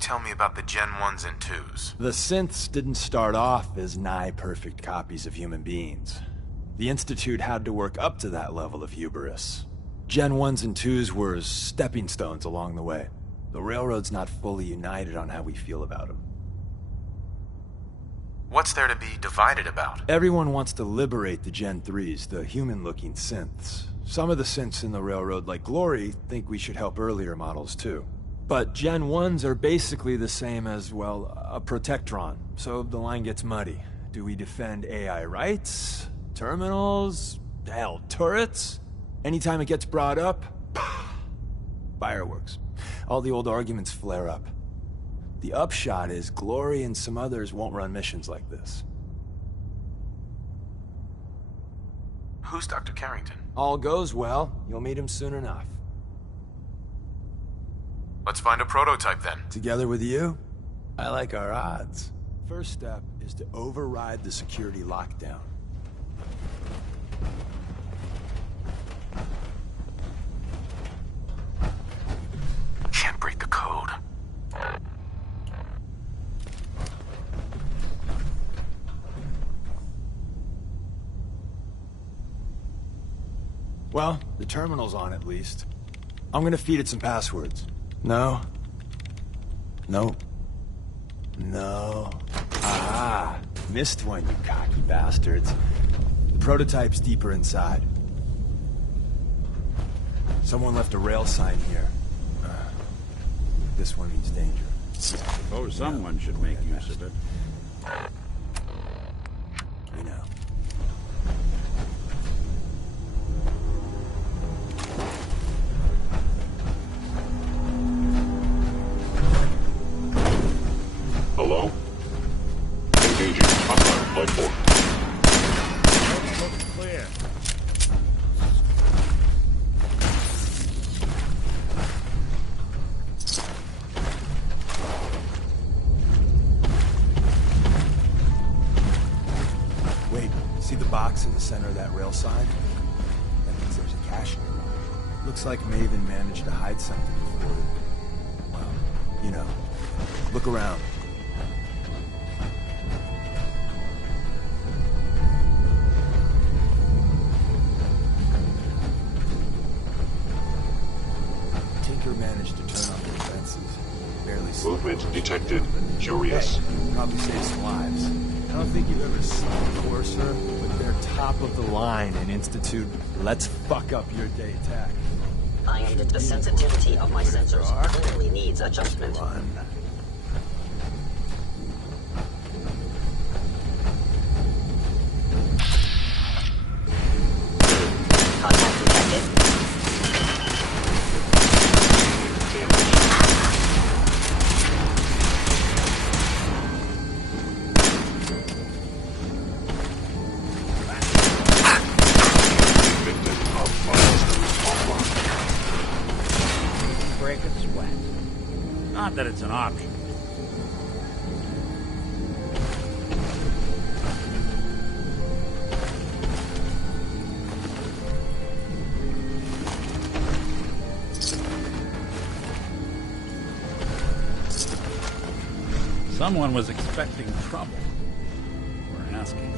tell me about the Gen 1s and 2s? The synths didn't start off as nigh-perfect copies of human beings. The Institute had to work up to that level of hubris. Gen 1s and 2s were stepping stones along the way. The Railroad's not fully united on how we feel about them. What's there to be divided about? Everyone wants to liberate the Gen 3s, the human-looking synths. Some of the synths in the Railroad, like Glory, think we should help earlier models too. But Gen 1s are basically the same as, well, a Protectron, so the line gets muddy. Do we defend AI rights? Terminals? Hell, turrets? Anytime it gets brought up, fireworks. All the old arguments flare up. The upshot is Glory and some others won't run missions like this. Who's Dr. Carrington? All goes well, you'll meet him soon enough. Let's find a prototype then. Together with you, I like our odds. First step is to override the security lockdown. Can't break the code. Well, the terminal's on at least. I'm gonna feed it some passwords. No. No. No. Ah, missed one, you cocky bastards. The prototype's deeper inside. Someone left a rail sign here. This one means danger. Suppose someone should make use of it. You know. Hello? Engaging hostile life form. Looks clear. Wait, see the box in the center of that rail sign? That means there's a cache nearby. Looks like Maven managed to hide something before it. Well, you know. Look around. Tinker managed to turn on the defenses. Barely saw Movement detected. Curious. Hey, probably saved some lives. I don't think you've ever seen Courser, but they're top of the line in Institute. Let's fuck up your day tech. Find the sensitivity of my sensors clearly needs adjustment. Run. Contact detected. Victim of firestorm offline. Break a sweat. Not that it's an option. Someone was expecting trouble. We're asking.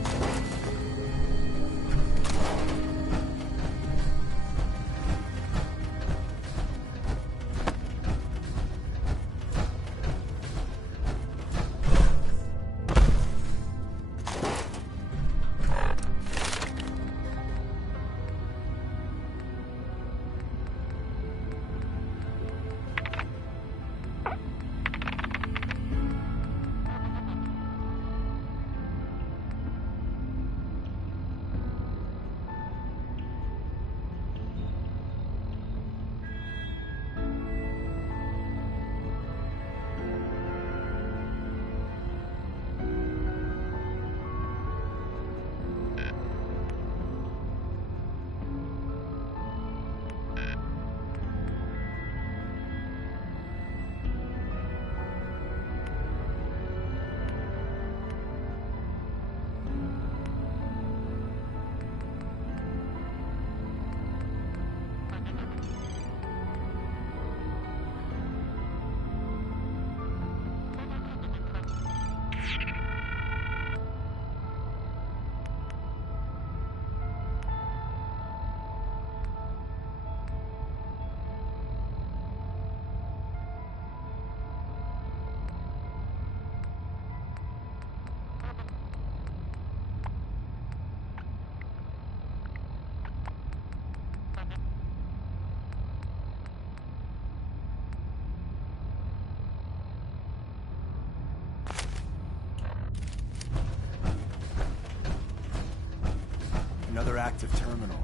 another active terminal.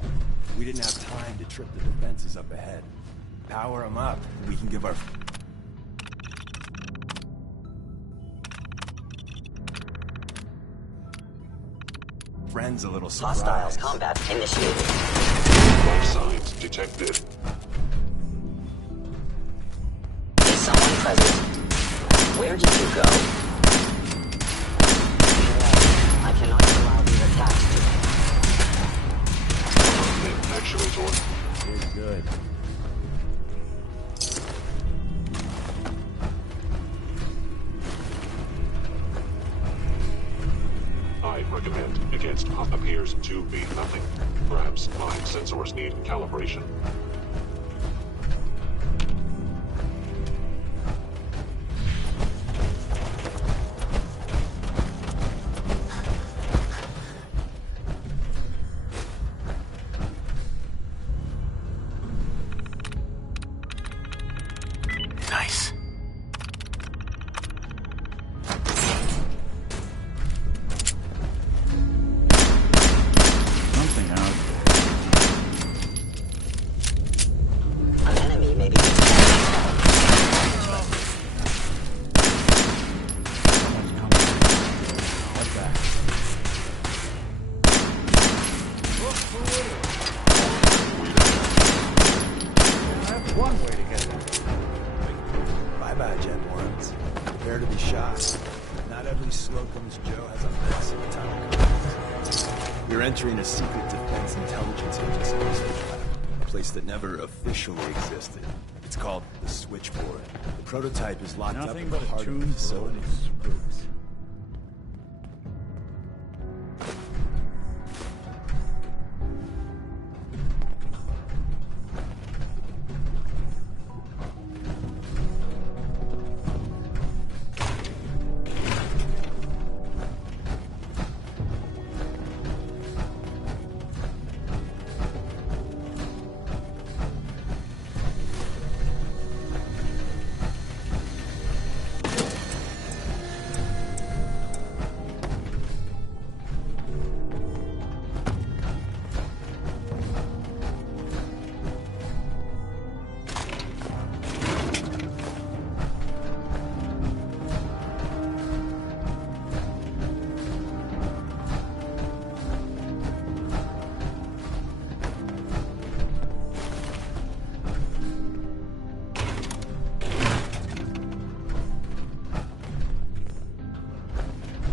We didn't have time to trip the defenses up ahead. Power them up, and we can give our... friends a little surprise. Hostiles combat initiated. Life signs detected. Is someone present? Where did you go? I cannot allow these attacks to... Actuator. You're good. I recommend against what appears to be nothing. Perhaps my sensors need calibration. Nice. Something out An enemy may be... Someone's coming. Head back. I have one way to get there. Bye-bye, Gen 1s. Prepare to be shot. Not every Slocum's Joe has a massive atomic arm. We're entering a secret defense intelligence agency research lab. A place that never officially existed. It's called the Switchboard. The prototype is locked up Nothing in the but a heart of the tomb full facility. of spooks.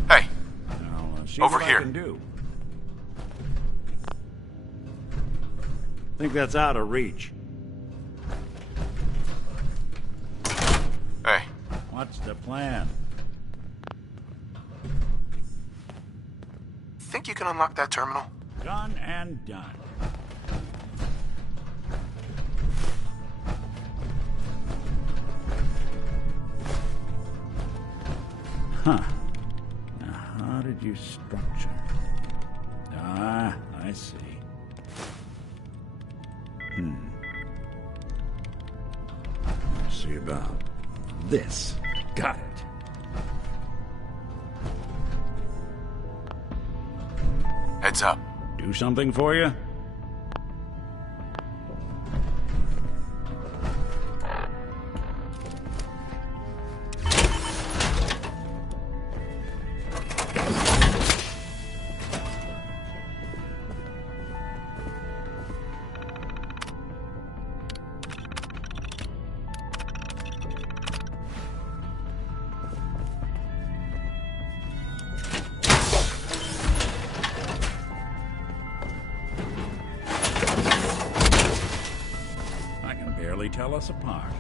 Hey, Now, see Over what here. I can do. Think that's out of reach. hey. What's the plan? Think you can unlock that terminal? Done and done. Huh. Now, how did you structure? Ah, I see. Let's see about this. Got it. Heads up. Do something for you? I can barely tell us apart.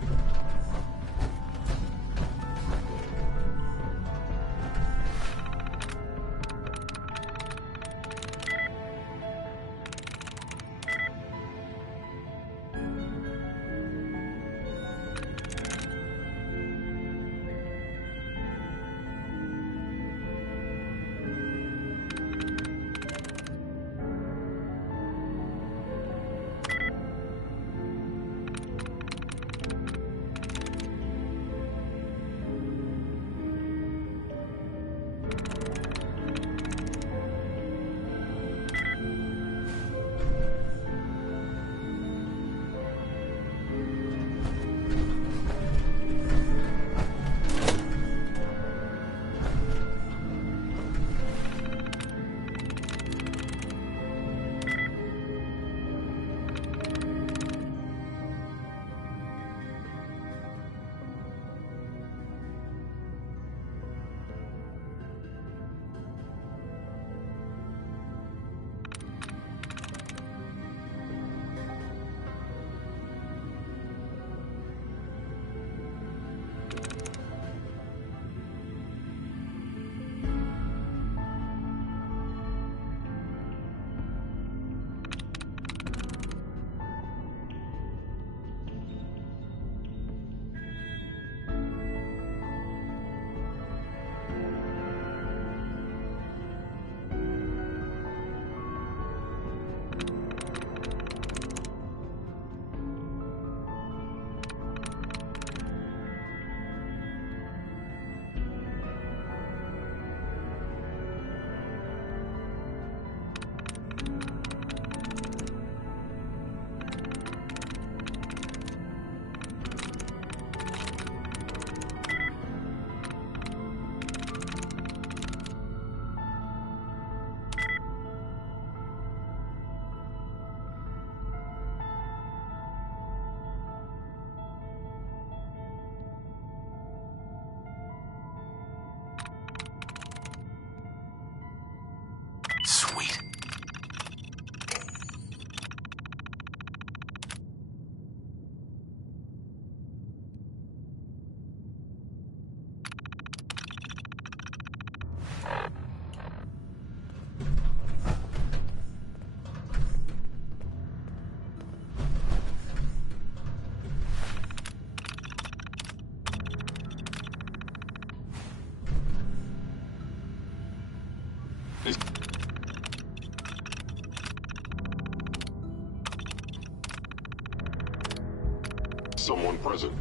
someone present?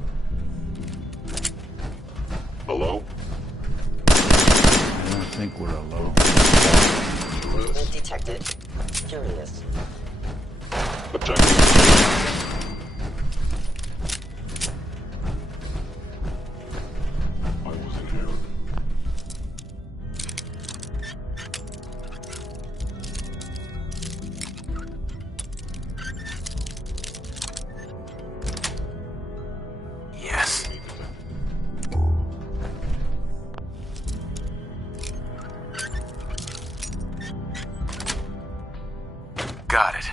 Hello? I don't think we're alone. Movement detected. Curious. Attacking. I was in error. Yes. Got it.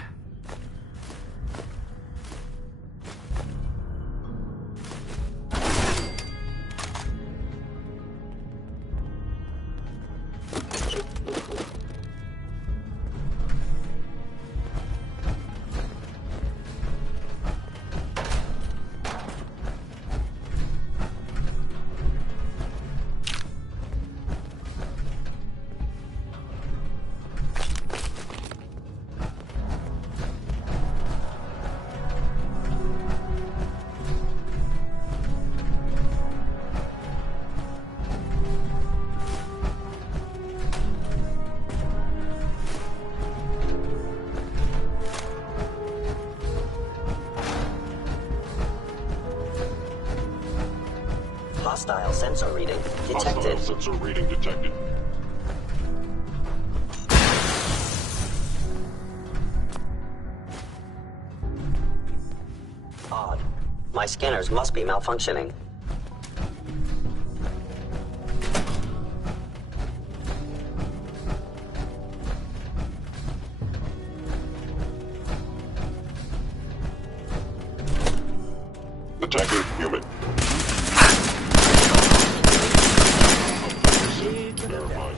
Hostile sensor reading detected. Hostile sensor reading detected. Odd. My scanners must be malfunctioning. Attacking human. Verified.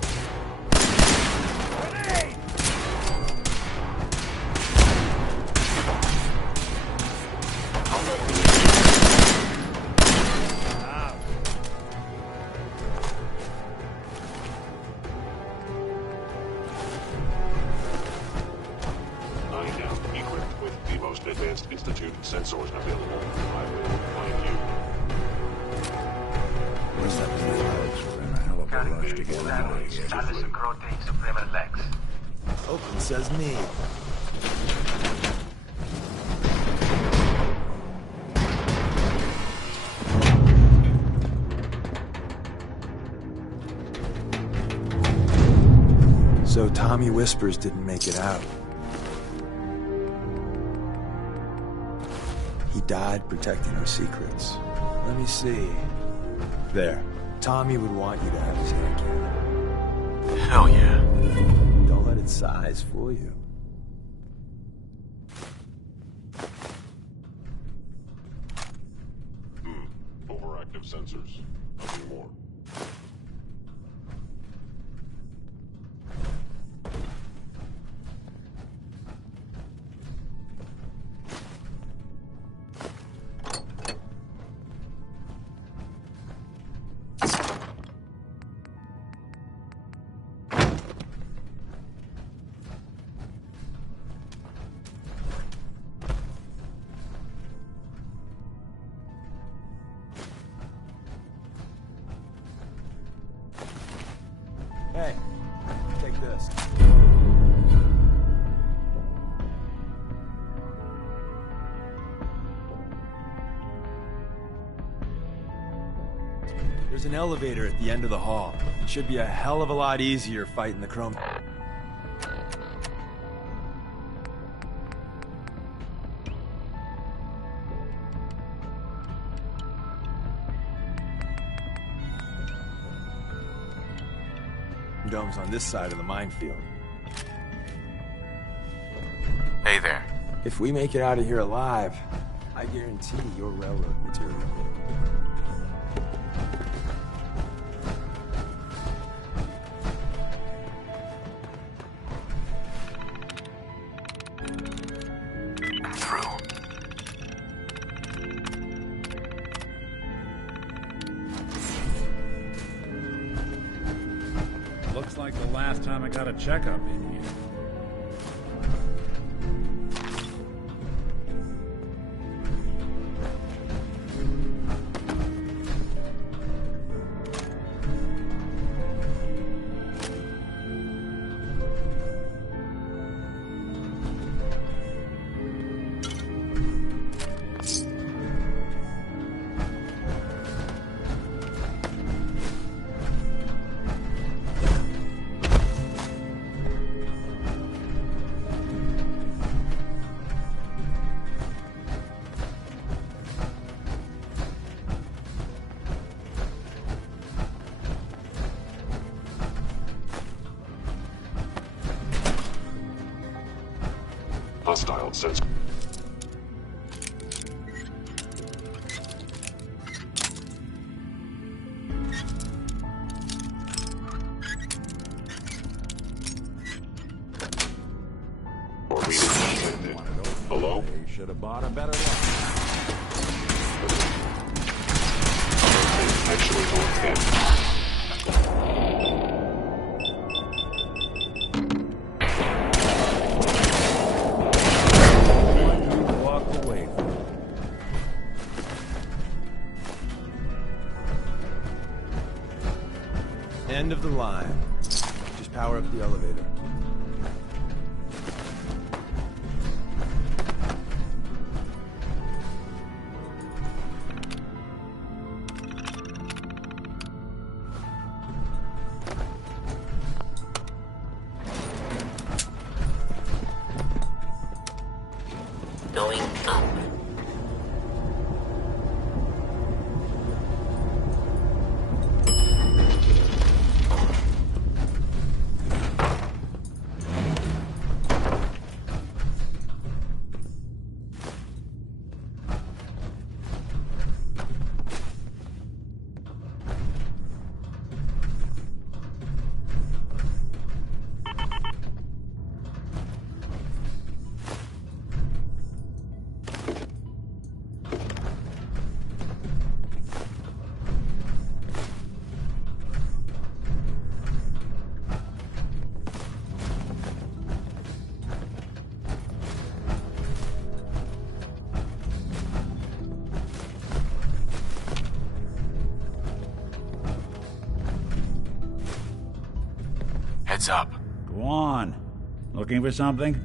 Combat I am equipped with the most advanced Institute sensors available. I will find you. What's up with the Alex? We're in a hell of a rush to get them out of here. Oakland says me. So Tommy Whispers didn't make it out. He died protecting our secrets. Let me see. There. Tommy would want you to have his hand cannon. Hell yeah. Don't let its size fool you. Overactive sensors. Nothing more. Hey, take this. There's an elevator at the end of the hall. It should be a hell of a lot easier fighting the chrome. Dome's on this side of the minefield. Hey there. If we make it out of here alive, I guarantee your railroad material. I'm through. Looks like the last time I got a checkup in here. Hostile sensor. Or reading detected. Hello? You should have bought a better one. Actually going in. Walk away from it. End of the line. Just power up the elevator. Going up. Heads up. Go on. Looking for something?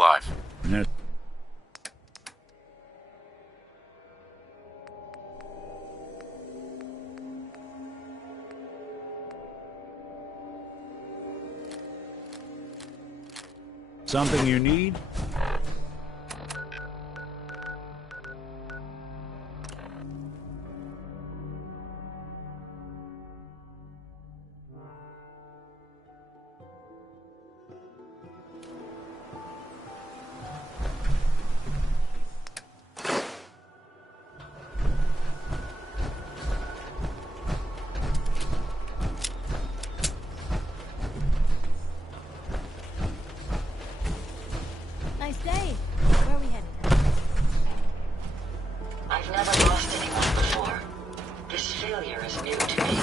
alive. Net- Something you need? Nice day. Where are we headed? I've never lost anyone before. This failure is new to me.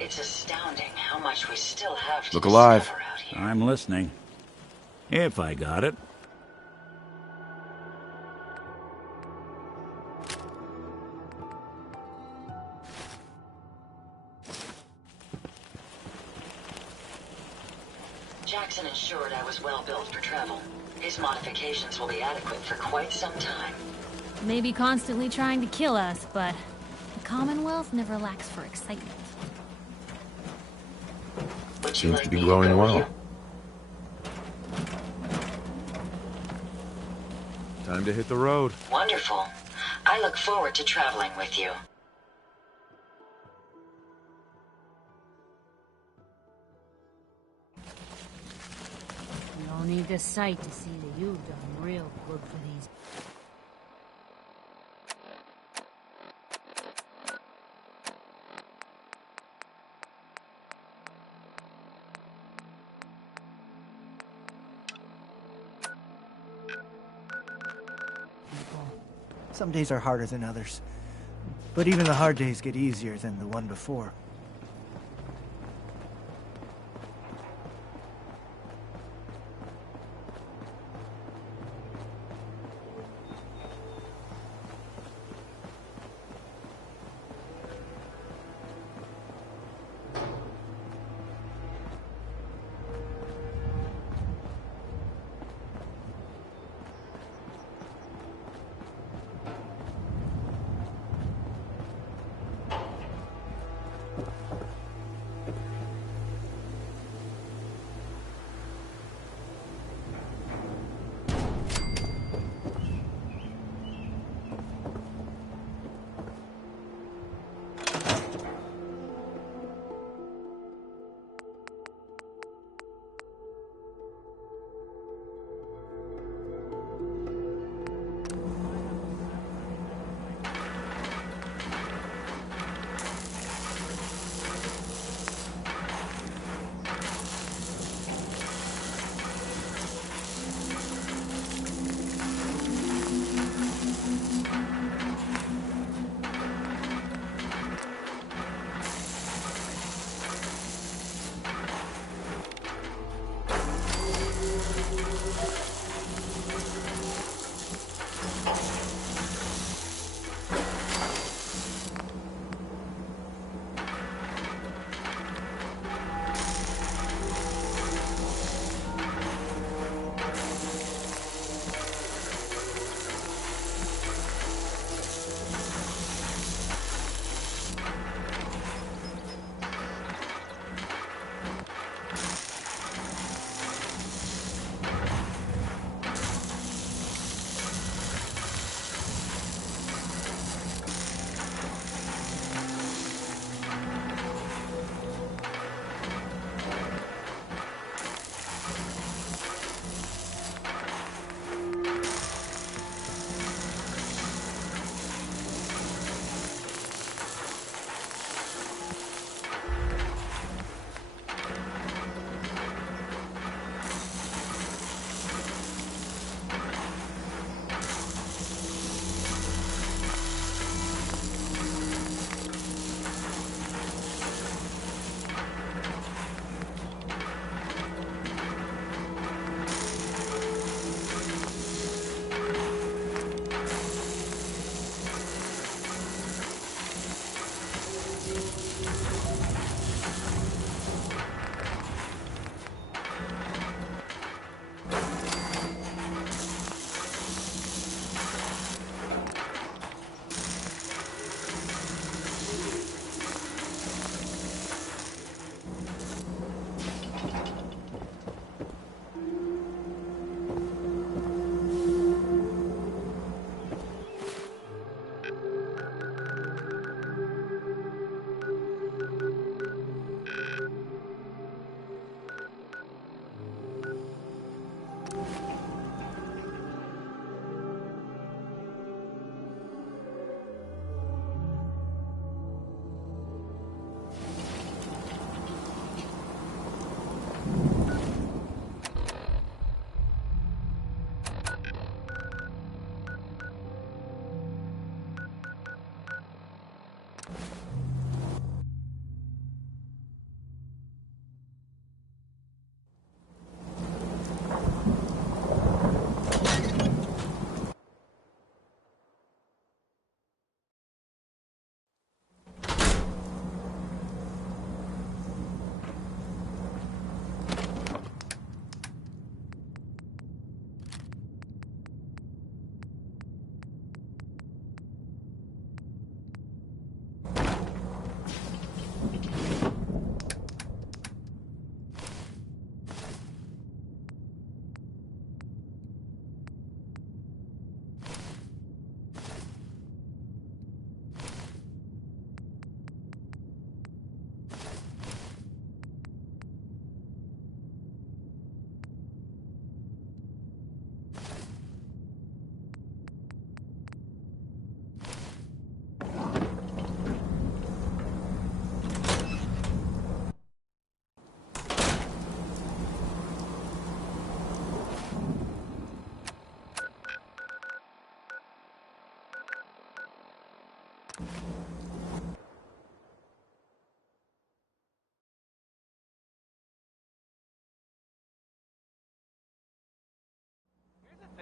It's astounding how much we still have to Look alive. discover out here. I'm listening. If I got it. Jackson ensured I was well built for travel. His modifications will be adequate for quite some time. Maybe constantly trying to kill us, but the Commonwealth never lacks for excitement. Would you Seems like to be me glowing go with well. you? Time to hit the road. Wonderful. I look forward to traveling with you. We all need this sight to see that you've done real good for these. People. Some days are harder than others. But even the hard days get easier than the one before.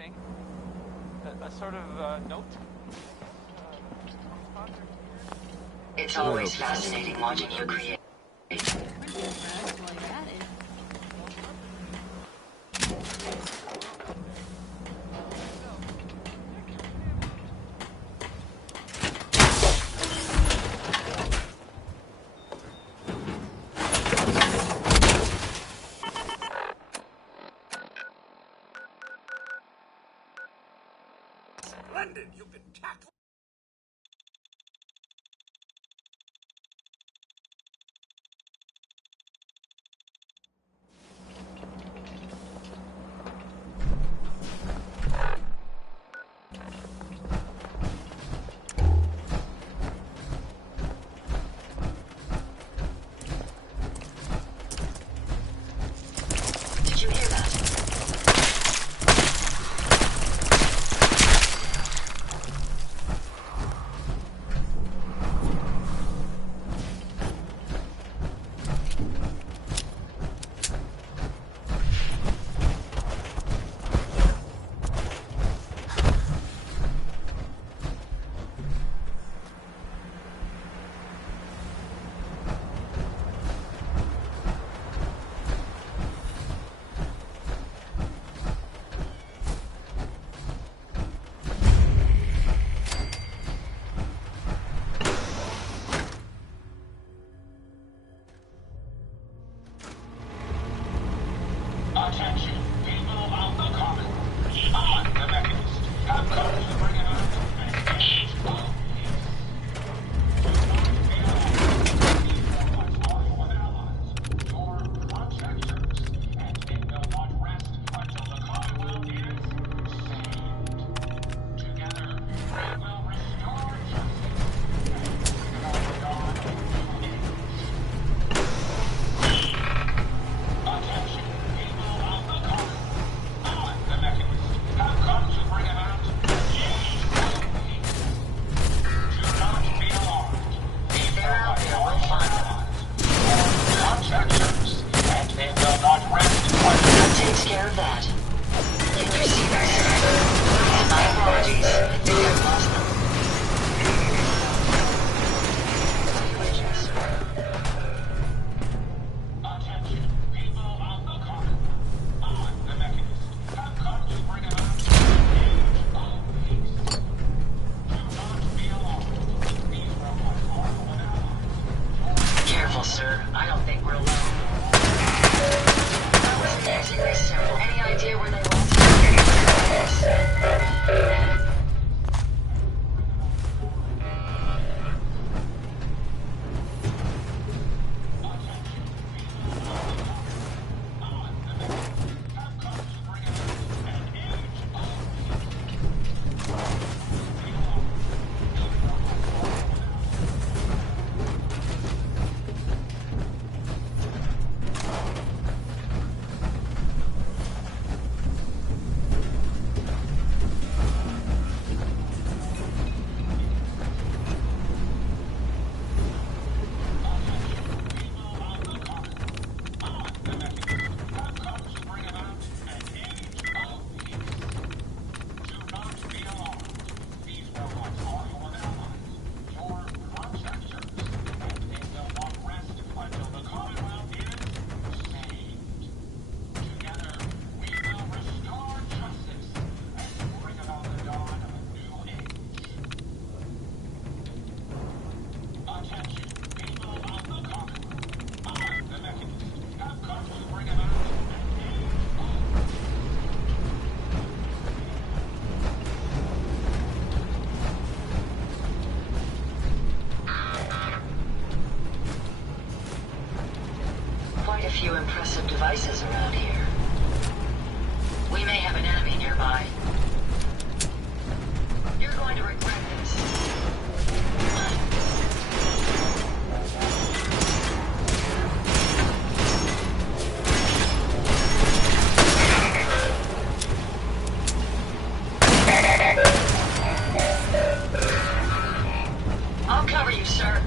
anything. A sort of note? It's always fascinating watching you create. Splendid! You've been tackled. Did you hear that? Attention, people of the common. On the mechanist. Have come to bring about an end of peace. Do not be alarmed. These robots are your allies, your protectors, and they will not rest until the Commonwealth is saved. Together, we will restore justice and bring about the dawn of a new age. Attention. The mechanist have come to bring about an age of peace. Do not be alarmed. These robots are your allies, your protectors, and they will not rest until That takes care of that. Can you see that, sir? My apologies. I think I've lost them. Evaluation, sir. attention, people of the common. On the mechanist have come to bring about an age of peace. Do not be alarmed. These robots are your allies. Careful, sir. I don't think we're alone. That was amazingly simple. Any idea where they went? Quite a few impressive devices around here. We may have an enemy nearby. You're going to regret this. I'll cover you, sir.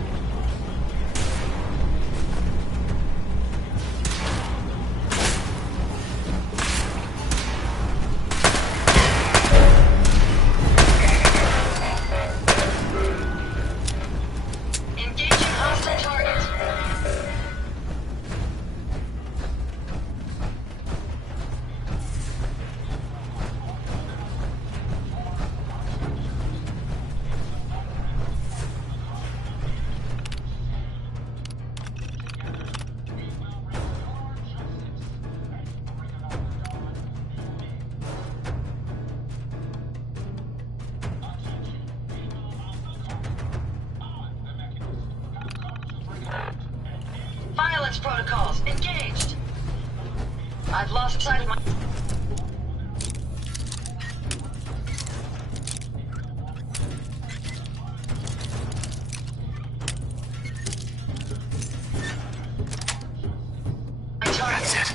Surveillance protocols engaged. I've lost sight of my... That's it.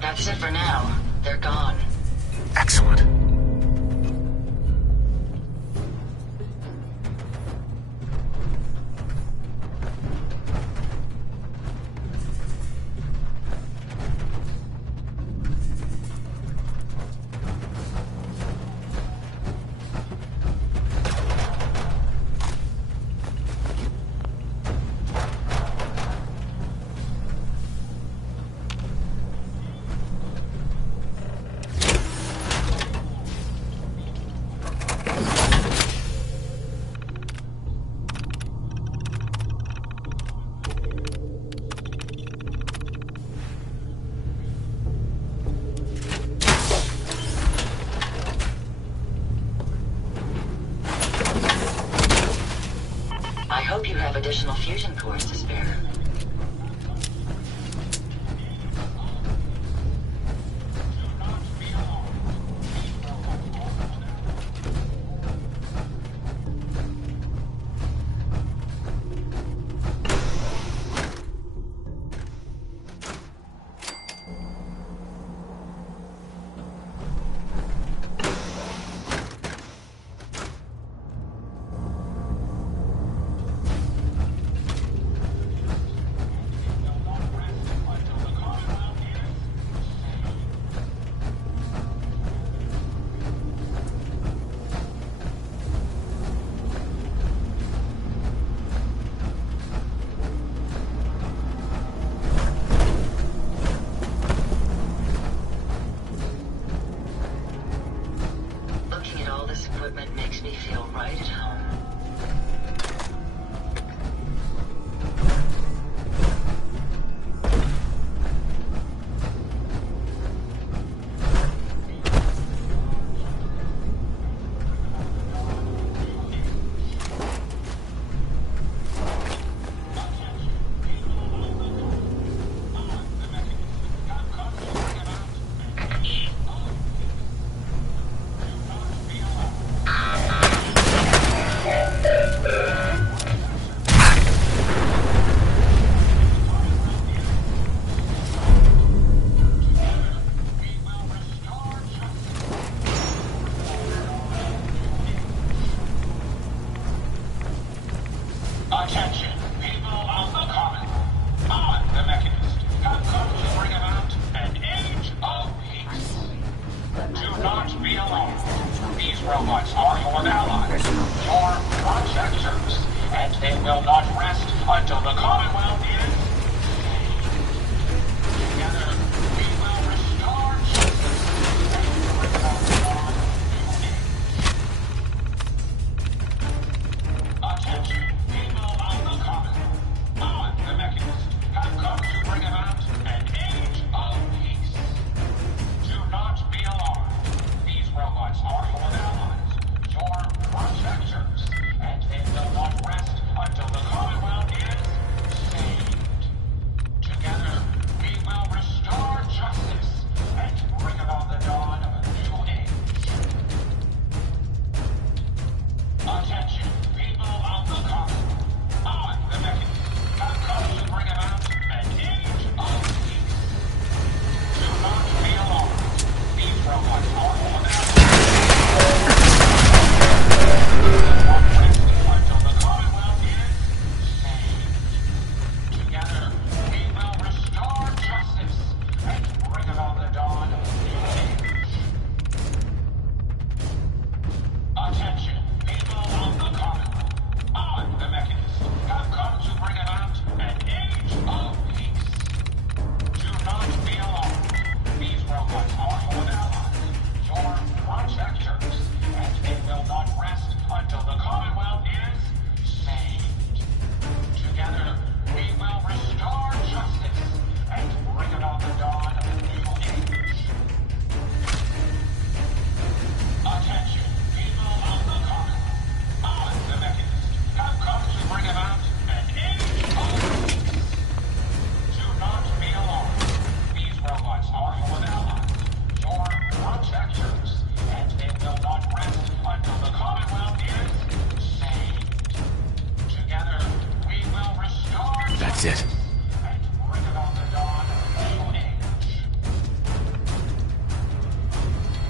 That's it for now. They're gone. Excellent. I hope you have additional fusion cores to spare. Looking at all this equipment makes me feel right at home. Attention, people of the common. I, the Mechanist, have come to bring about an age of peace. Do not be alarmed. These robots are your allies, your protectors, and they will not rest until the Commonwealth is... Together, we will restore justice and bring about our new age. Attention. The Mechanist have come to bring about an age of peace. Do not be alarmed. These robots are your allies, your protectors, and they will not rest until the Commonwealth is saved. That's it. Bring it on the dawn of new age.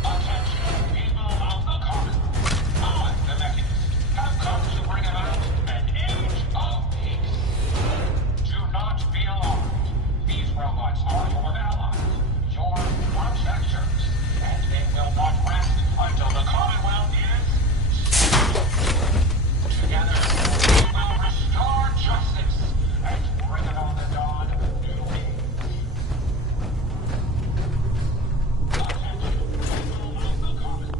Attention, people of the common. I, the Mechanist, have come to bring about an age of peace. Do not be alarmed. These robots are your allies, your protectors, and they will not rest until the Commonwealth is together. We will restore justice and bring it on the dawn of a new age. Attention, people of the common.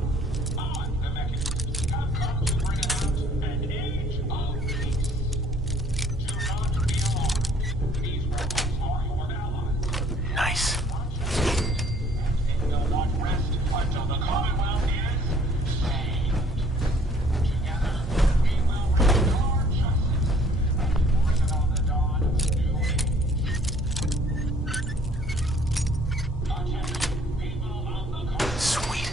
I, the Mechanist, have come to bring about an age of peace. Do not be alarmed. These robots are your allies. Nice. They will not rest until the Commonwealth is saved. Together, we will restore justice and bring it on the dawn of a new age. Attention, people of the Commonwealth. Sweet.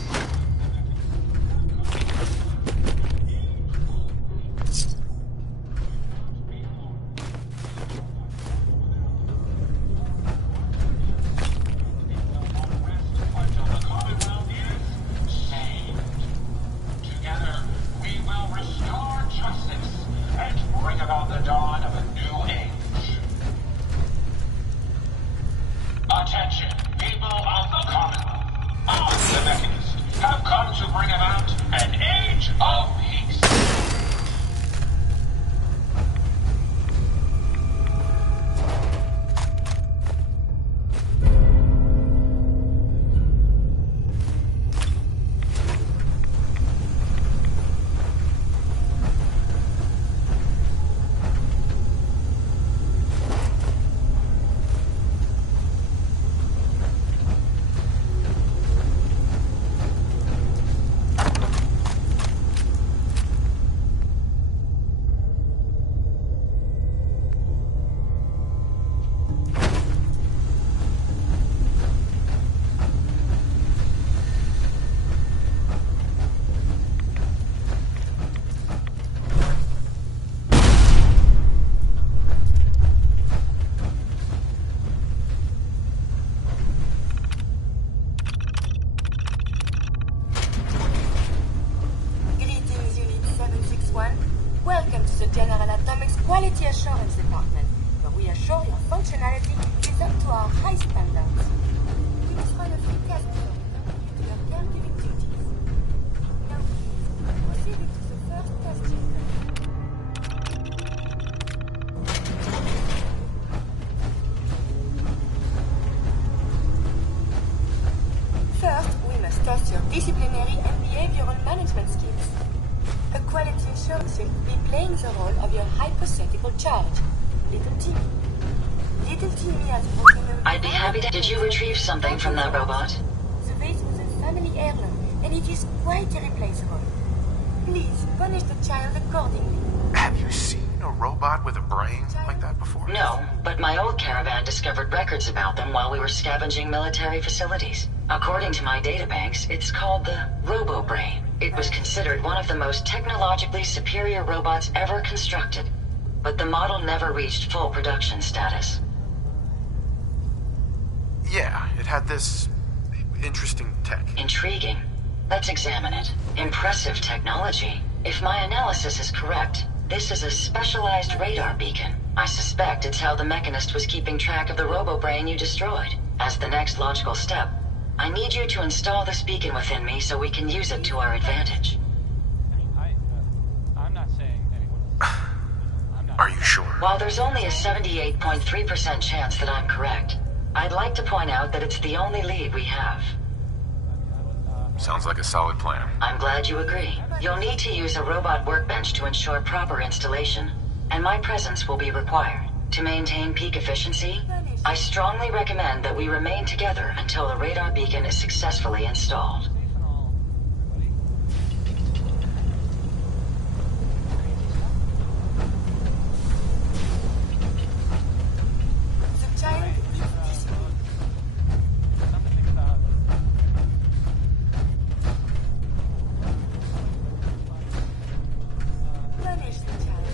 Until the Commonwealth is saved. Together, we will restore justice and bring about the dawn of a new age. Attention, people of the Commonwealth. I, the Mechanist, have come to bring about an age of peace. Greetings, Unit 761. Welcome to the General Atomics Quality Assurance Department, where we assure your functionality is up to our high standards. We must run a few tests before we continue to your caregiving duties. Now, please, proceed into the first test chamber. First, we must test your disciplinary and behavioral management skills. A quality assurance will be playing the role of your hypothetical charge, Little Timmy. Little Timmy has broken a... I'd be happy to... Did you retrieve something from that robot? The vase was a family heirloom, and it is quite irreplaceable. Please, punish the child accordingly. Have you seen a robot with a brain like that before? No, but my old caravan discovered records about them while we were scavenging military facilities. According to my databanks, it's called the Robo-Brain. It was considered one of the most technologically superior robots ever constructed, but the model never reached full production status. Yeah, it had this interesting tech. Intriguing. Let's examine it. Impressive technology. If my analysis is correct, this is a specialized radar beacon. I suspect it's how the Mechanist was keeping track of the Robo-Brain you destroyed. As the next logical step, I need you to install this beacon within me so we can use it to our advantage. I'm not saying anyone. Are you sure? While there's only a 78.3% chance that I'm correct, I'd like to point out that it's the only lead we have. Sounds like a solid plan. I'm glad you agree. You'll need to use a robot workbench to ensure proper installation, and my presence will be required. To maintain peak efficiency, I strongly recommend that we remain together until the radar beacon is successfully installed. The child is disciplined. Something about... Punish the child.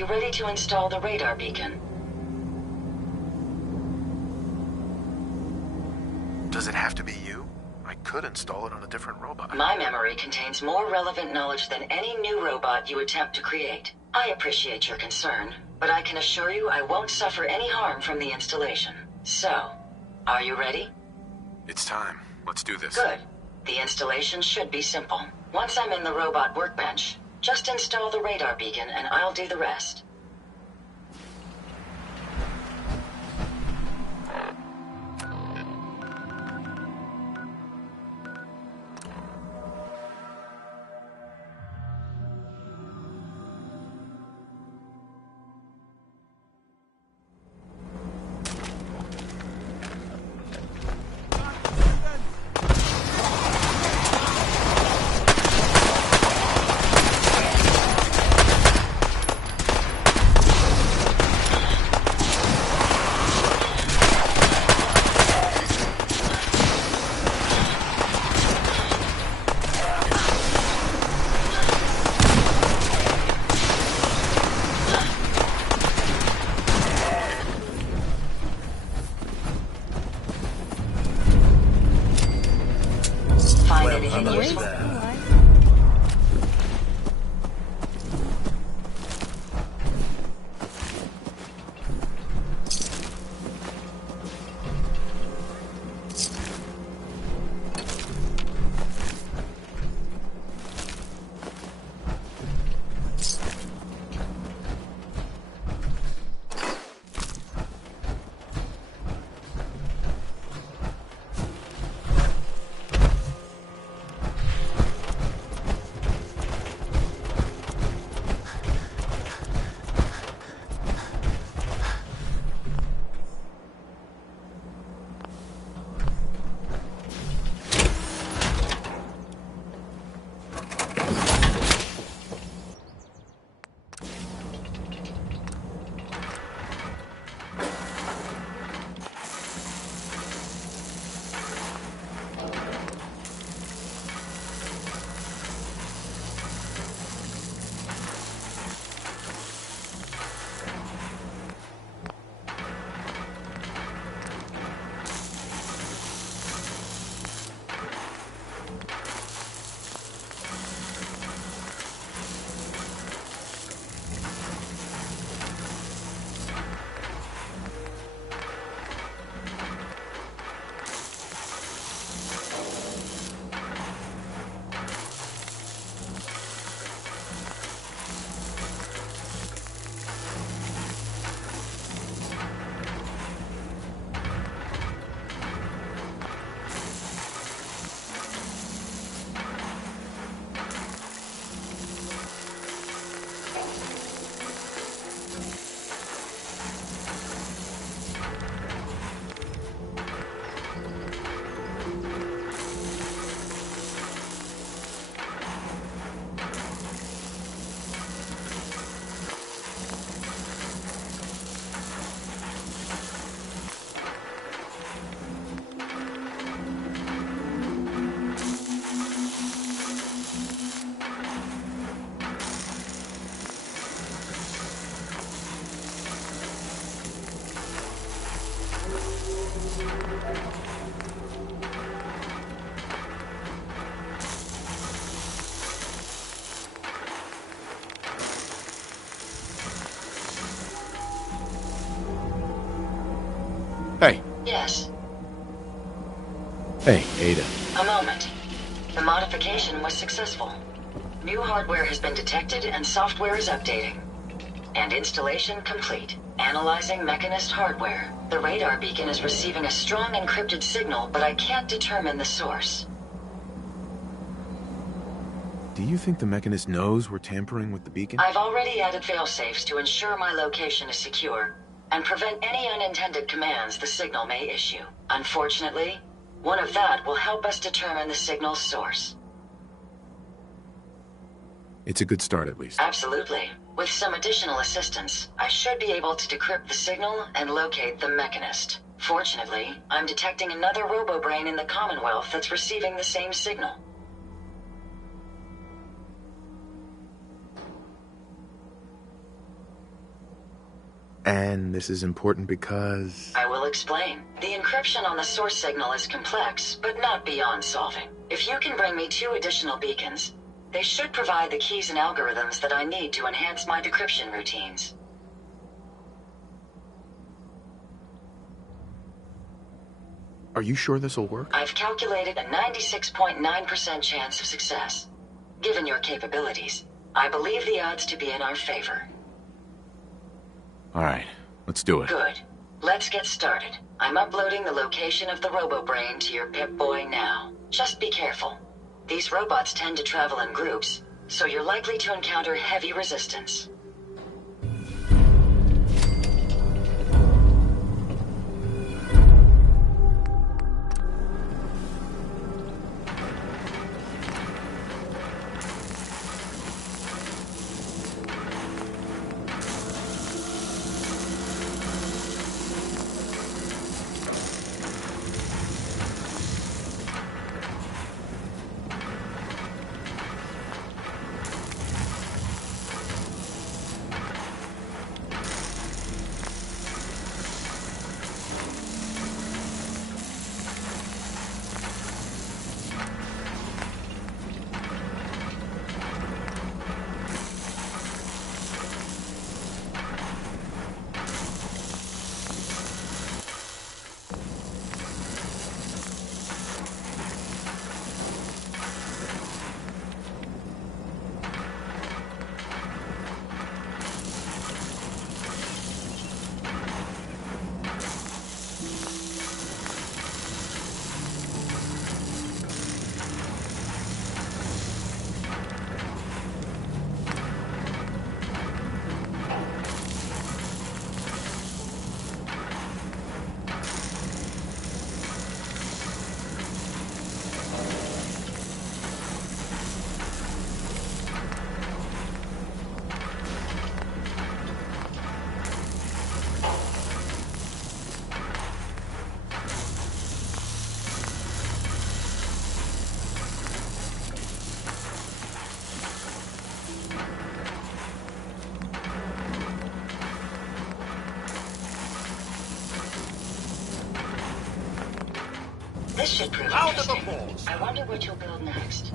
you ready to install the radar beacon? Does it have to be you? I could install it on a different robot. My memory contains more relevant knowledge than any new robot you attempt to create. I appreciate your concern, but I can assure you I won't suffer any harm from the installation. So, are you ready? It's time. Let's do this. Good. The installation should be simple. Once I'm in the robot workbench, just install the radar beacon and I'll do the rest. Find anything useful? Hey. Yes. Hey, Ada. A moment. The modification was successful. New hardware has been detected and software is updating. And installation complete. Analyzing Mechanist hardware. The radar beacon is receiving a strong encrypted signal, but I can't determine the source. Do you think the Mechanist knows we're tampering with the beacon? I've already added failsafes to ensure my location is secure, and prevent any unintended commands the signal may issue. Unfortunately, one of that will help us determine the signal's source. It's a good start, at least. Absolutely. With some additional assistance, I should be able to decrypt the signal and locate the Mechanist. Fortunately, I'm detecting another robo-brain in the Commonwealth that's receiving the same signal. And this is important because... I will explain. The encryption on the source signal is complex, but not beyond solving. If you can bring me 2 additional beacons, they should provide the keys and algorithms that I need to enhance my decryption routines. Are you sure this will work? I've calculated a 96.9% chance of success. Given your capabilities, I believe the odds to be in our favor. All right, let's do it. Good. Let's get started. I'm uploading the location of the RoboBrain to your Pip-Boy now. Just be careful. These robots tend to travel in groups, so you're likely to encounter heavy resistance. This should prove interesting. I wonder what you'll build next.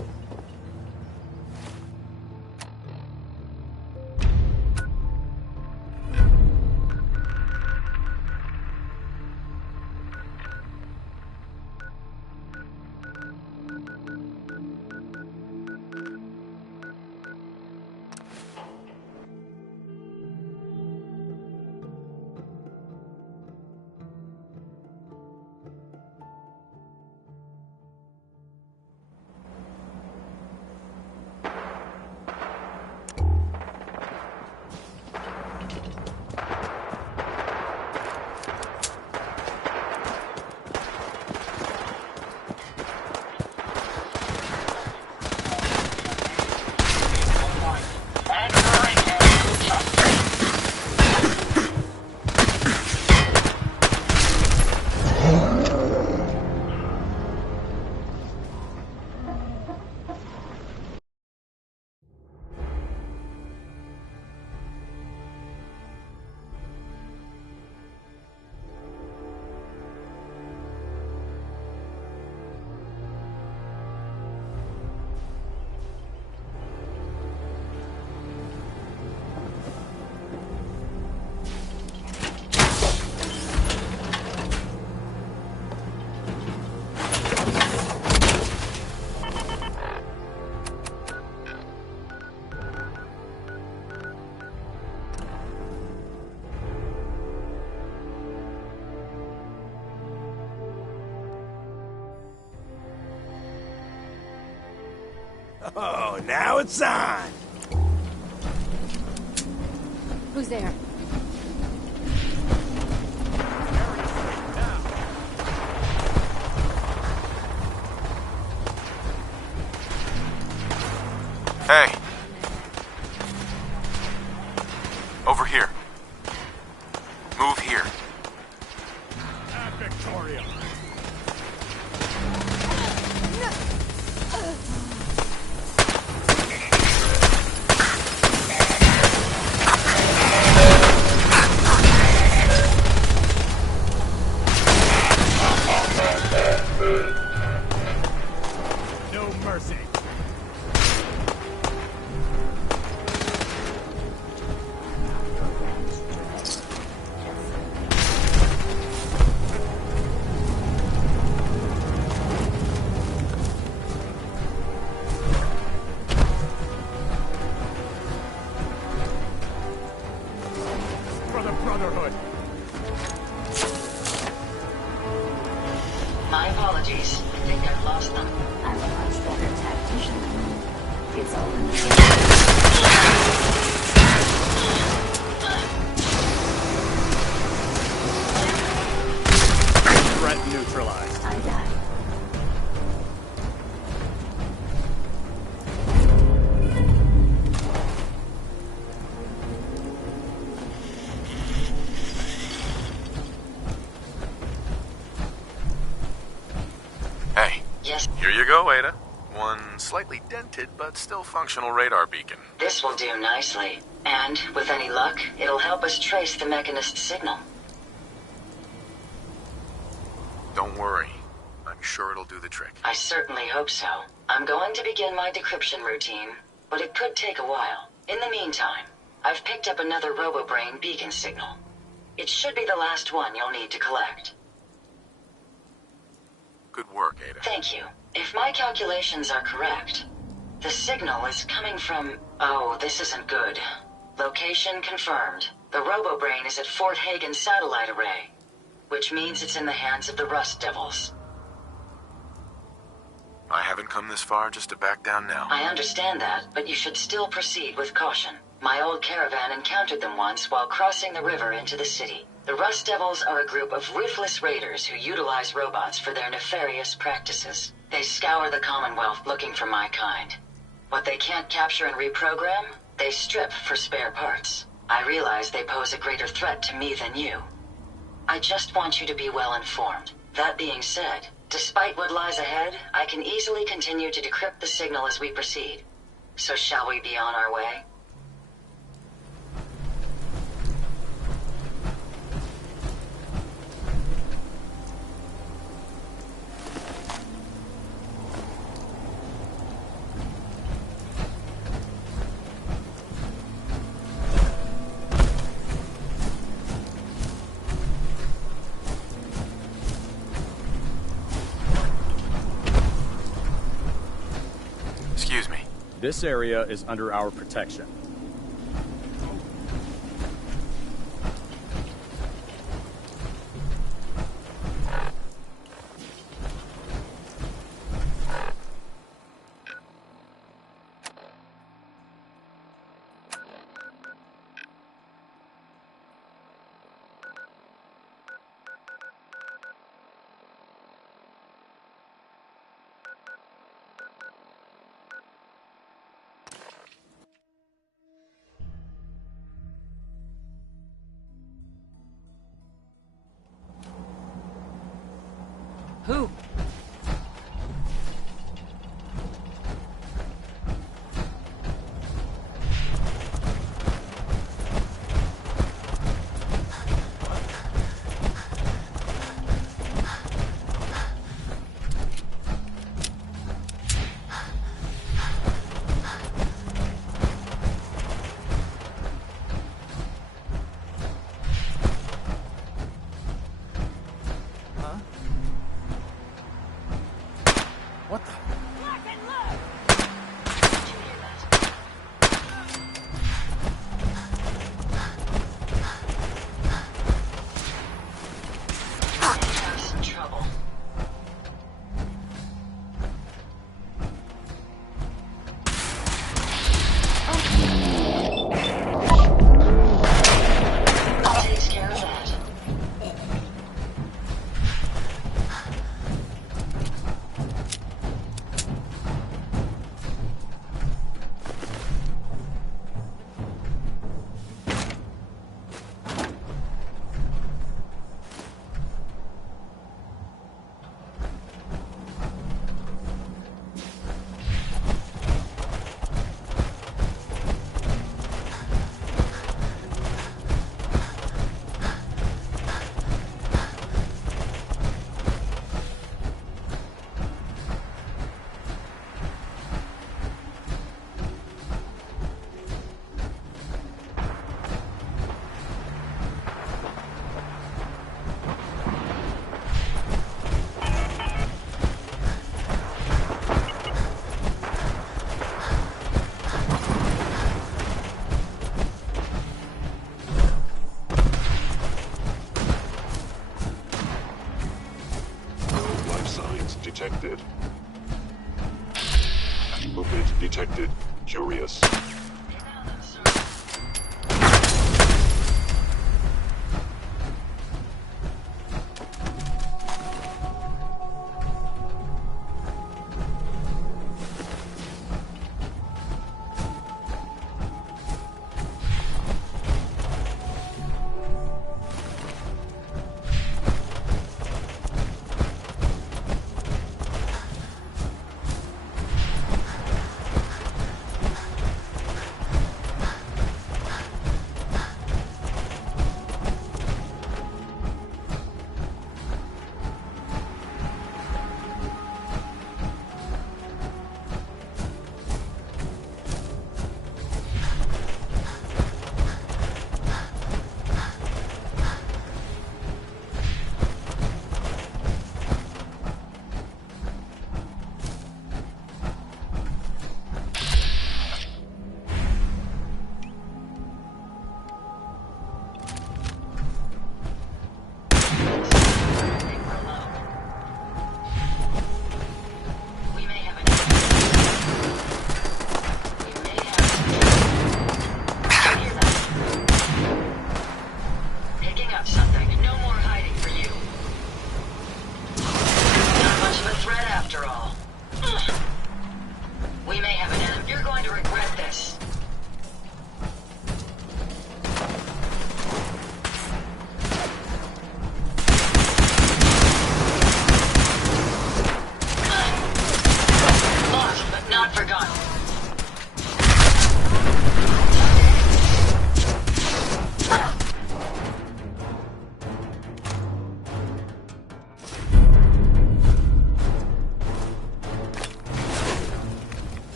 Oh, now it's on! Who's there? Hey. Over here. Move here. Victoria! My apologies. I think I've lost them. I'm a much better tactician than you. It's all in the Threat neutralized. I died. Hey, Yes, here you go, Ada. One slightly dented but still functional radar beacon. this will do nicely. And, with any luck, it'll help us trace the Mechanist's signal. Don't worry. I'm sure it'll do the trick. I certainly hope so. I'm going to begin my decryption routine, but it could take a while. In the meantime, I've picked up another RoboBrain beacon signal. It should be the last one you'll need to collect. Good work, Ada. Thank you. If my calculations are correct, the signal is coming from... Oh, this isn't good. Location confirmed. The RoboBrain is at Fort Hagen Satellite Array, which means it's in the hands of the Rust Devils. I haven't come this far just to back down now. I understand that, but you should still proceed with caution. My old caravan encountered them once while crossing the river into the city. The Rust Devils are a group of ruthless raiders who utilize robots for their nefarious practices. They scour the Commonwealth looking for my kind. What they can't capture and reprogram, they strip for spare parts. I realize they pose a greater threat to me than you. I just want you to be well informed. That being said, despite what lies ahead, I can easily continue to decrypt the signal as we proceed. So shall we be on our way? Excuse me. This area is under our protection. Who? detected. Movement detected. Curious.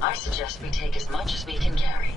I suggest we take as much as we can carry.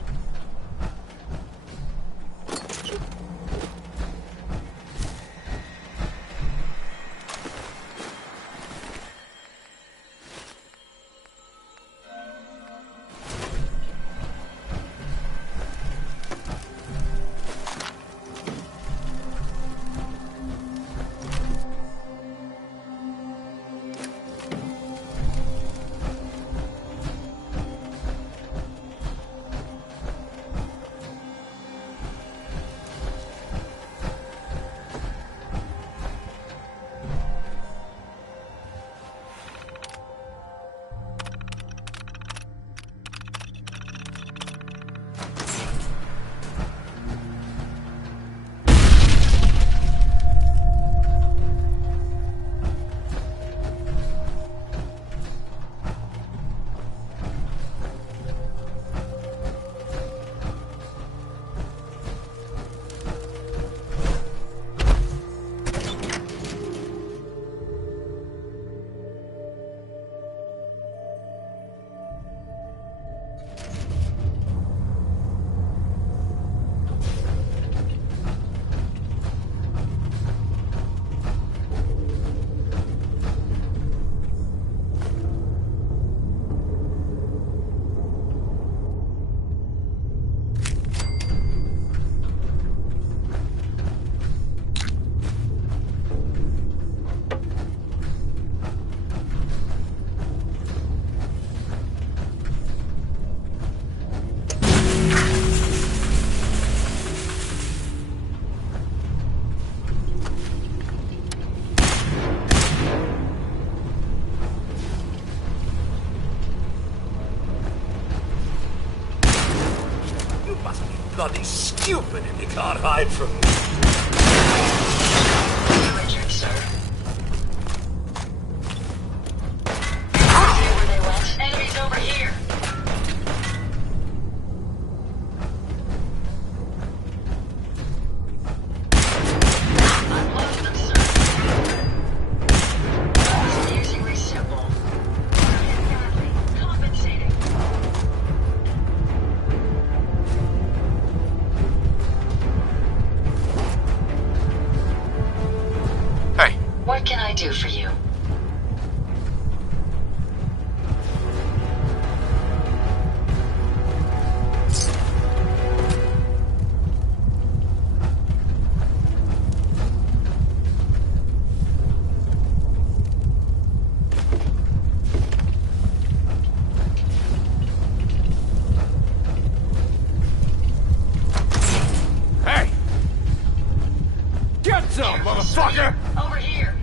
Bloody stupid if you can't hide from me. Richard, sir. See where they went? Enemies over here. I've lost them, sir. I do for you? Get some, motherfucker! Over here.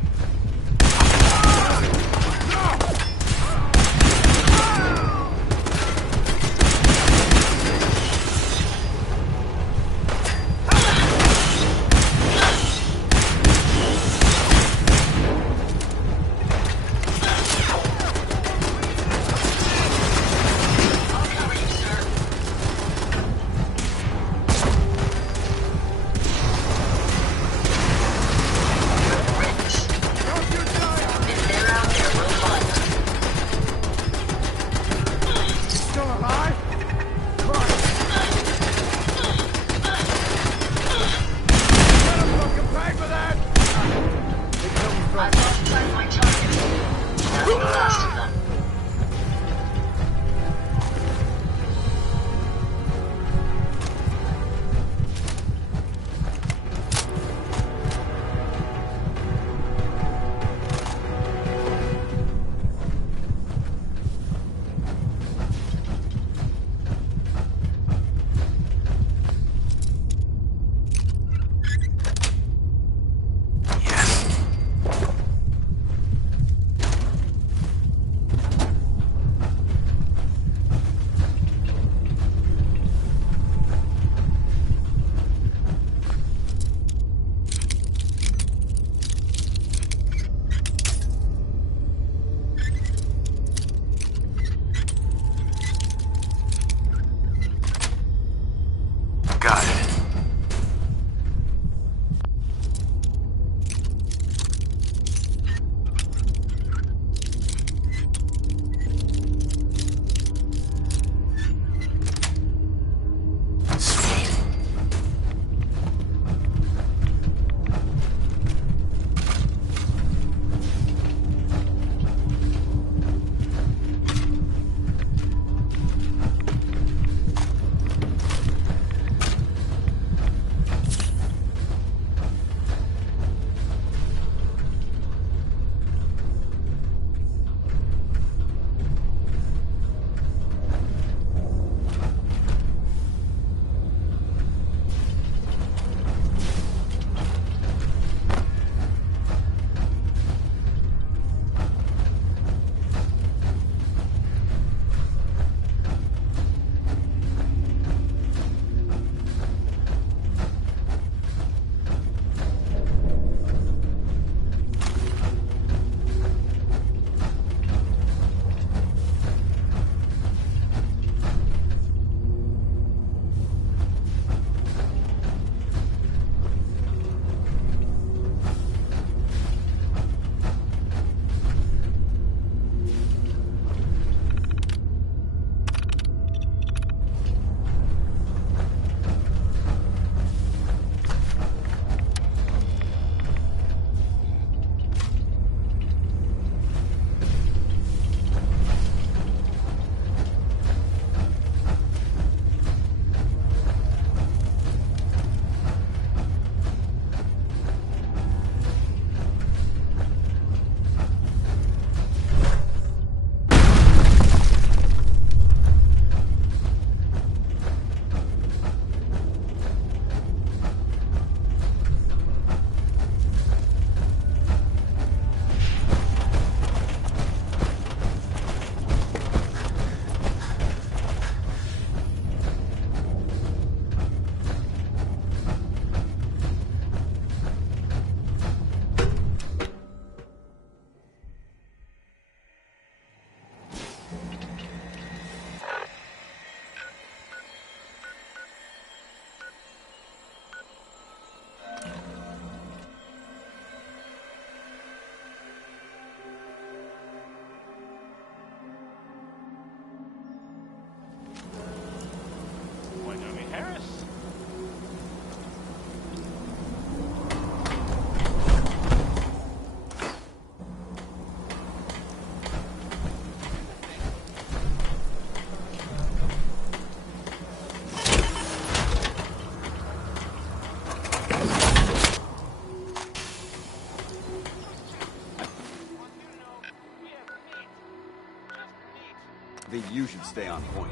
I think you should stay on point.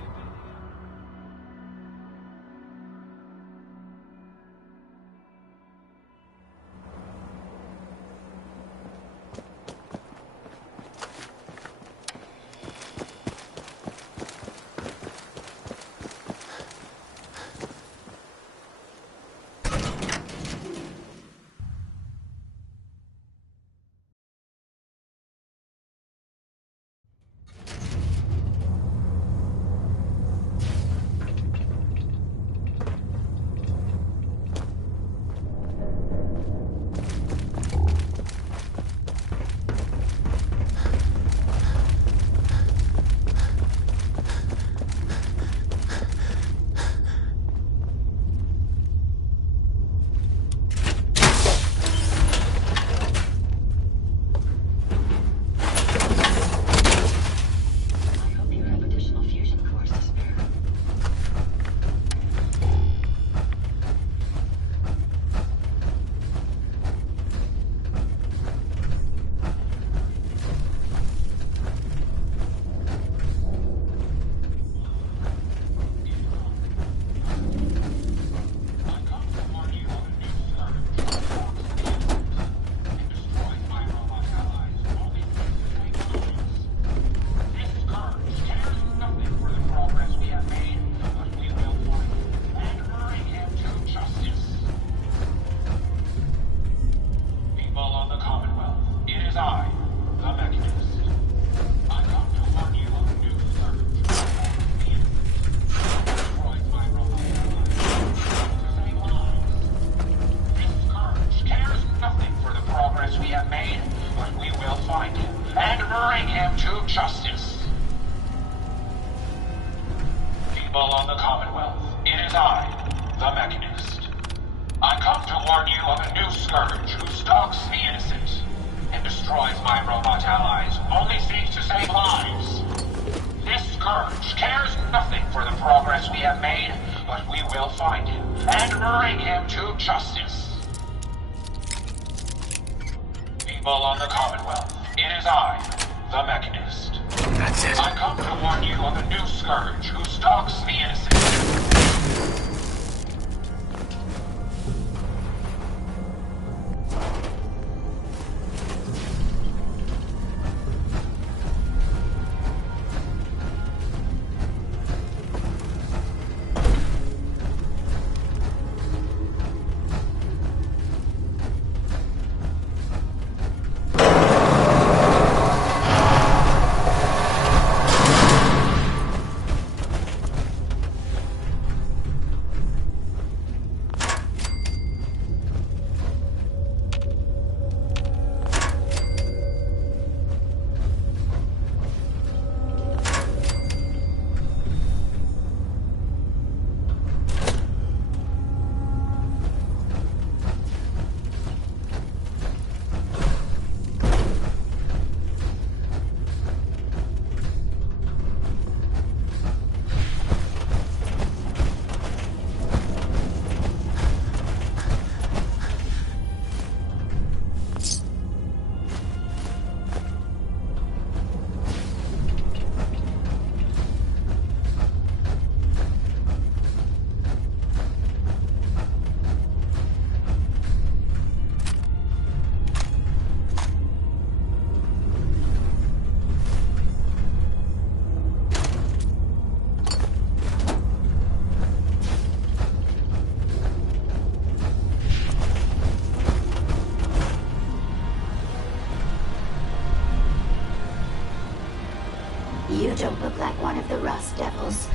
You don't look like one of the Rust Devils.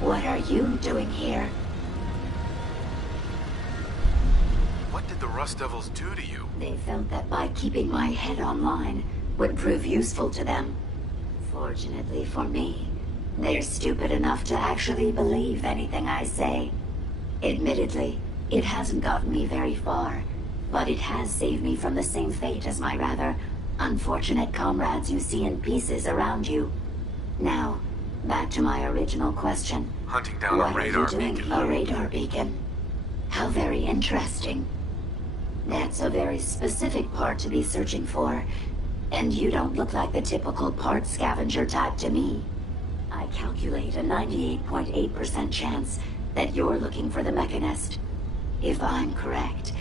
What are you doing here? What did the Rust Devils do to you? They felt that by keeping my head online would prove useful to them. Fortunately for me, they're stupid enough to actually believe anything I say. Admittedly, it hasn't gotten me very far, but it has saved me from the same fate as my rather unfortunate comrades you see in pieces around you. Now, back to my original question. Hunting down What a radar are you doing? beacon. A radar beacon. How very interesting. That's a very specific part to be searching for, and you don't look like the typical part scavenger type to me. I calculate a 98.8% chance that you're looking for the Mechanist. If I'm correct,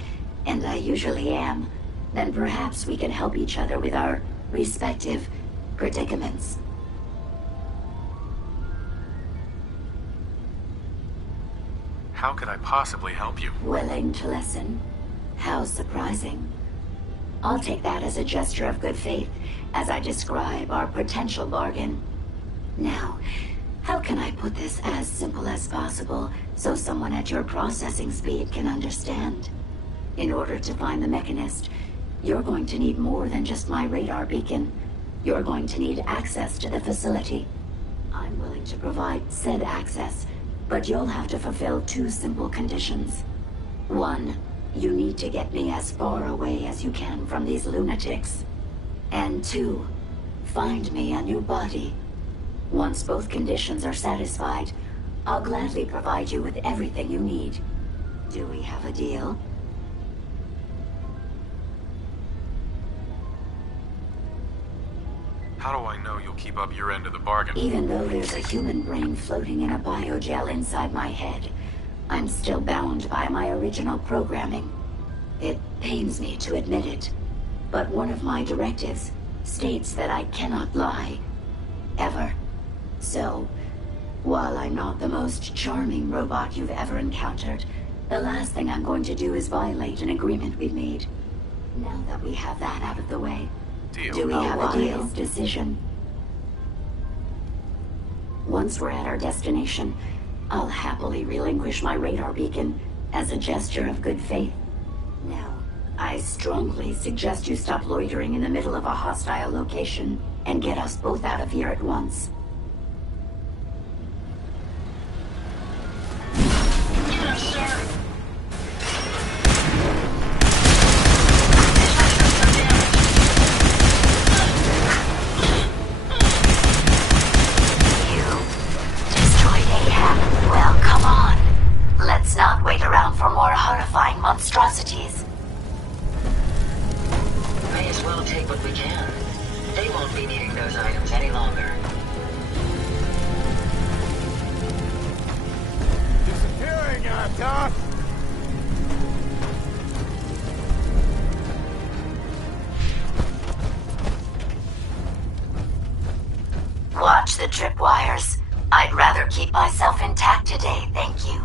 and I usually am, then perhaps we can help each other with our respective predicaments. How could I possibly help you? Willing to listen? How surprising. I'll take that as a gesture of good faith as I describe our potential bargain. Now, how can I put this as simple as possible so someone at your processing speed can understand? In order to find the Mechanist, you're going to need more than just my radar beacon. You're going to need access to the facility. I'm willing to provide said access, but you'll have to fulfill 2 simple conditions. 1, you need to get me as far away as you can from these lunatics. And 2, find me a new body. Once both conditions are satisfied, I'll gladly provide you with everything you need. Do we have a deal? How do I know you'll keep up your end of the bargain? Even though there's a human brain floating in a biogel inside my head, I'm still bound by my original programming. It pains me to admit it, but one of my directives states that I cannot lie. Ever. So, while I'm not the most charming robot you've ever encountered, the last thing I'm going to do is violate an agreement we've made. Now that we have that out of the way, do we have a deal? Decision. Once we're at our destination, I'll happily relinquish my radar beacon as a gesture of good faith. Now, I strongly suggest you stop loitering in the middle of a hostile location and get us both out of here at once. Yes, sir. Let's not wait around for more horrifying monstrosities. May as well take what we can. They won't be needing those items any longer. Disappearing, Doc! Watch the tripwires. I'd rather keep myself intact today, thank you.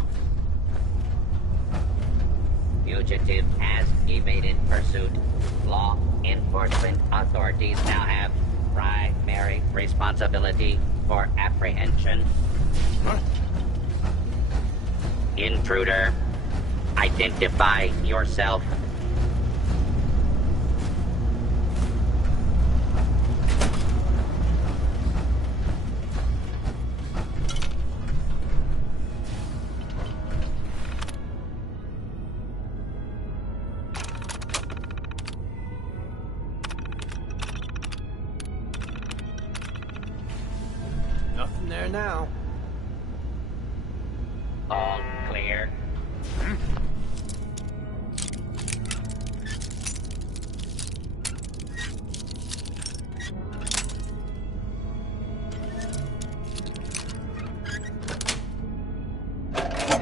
Fugitive has evaded pursuit. Law enforcement authorities now have primary responsibility for apprehension. Huh? Intruder, identify yourself. Nothing there now. All clear.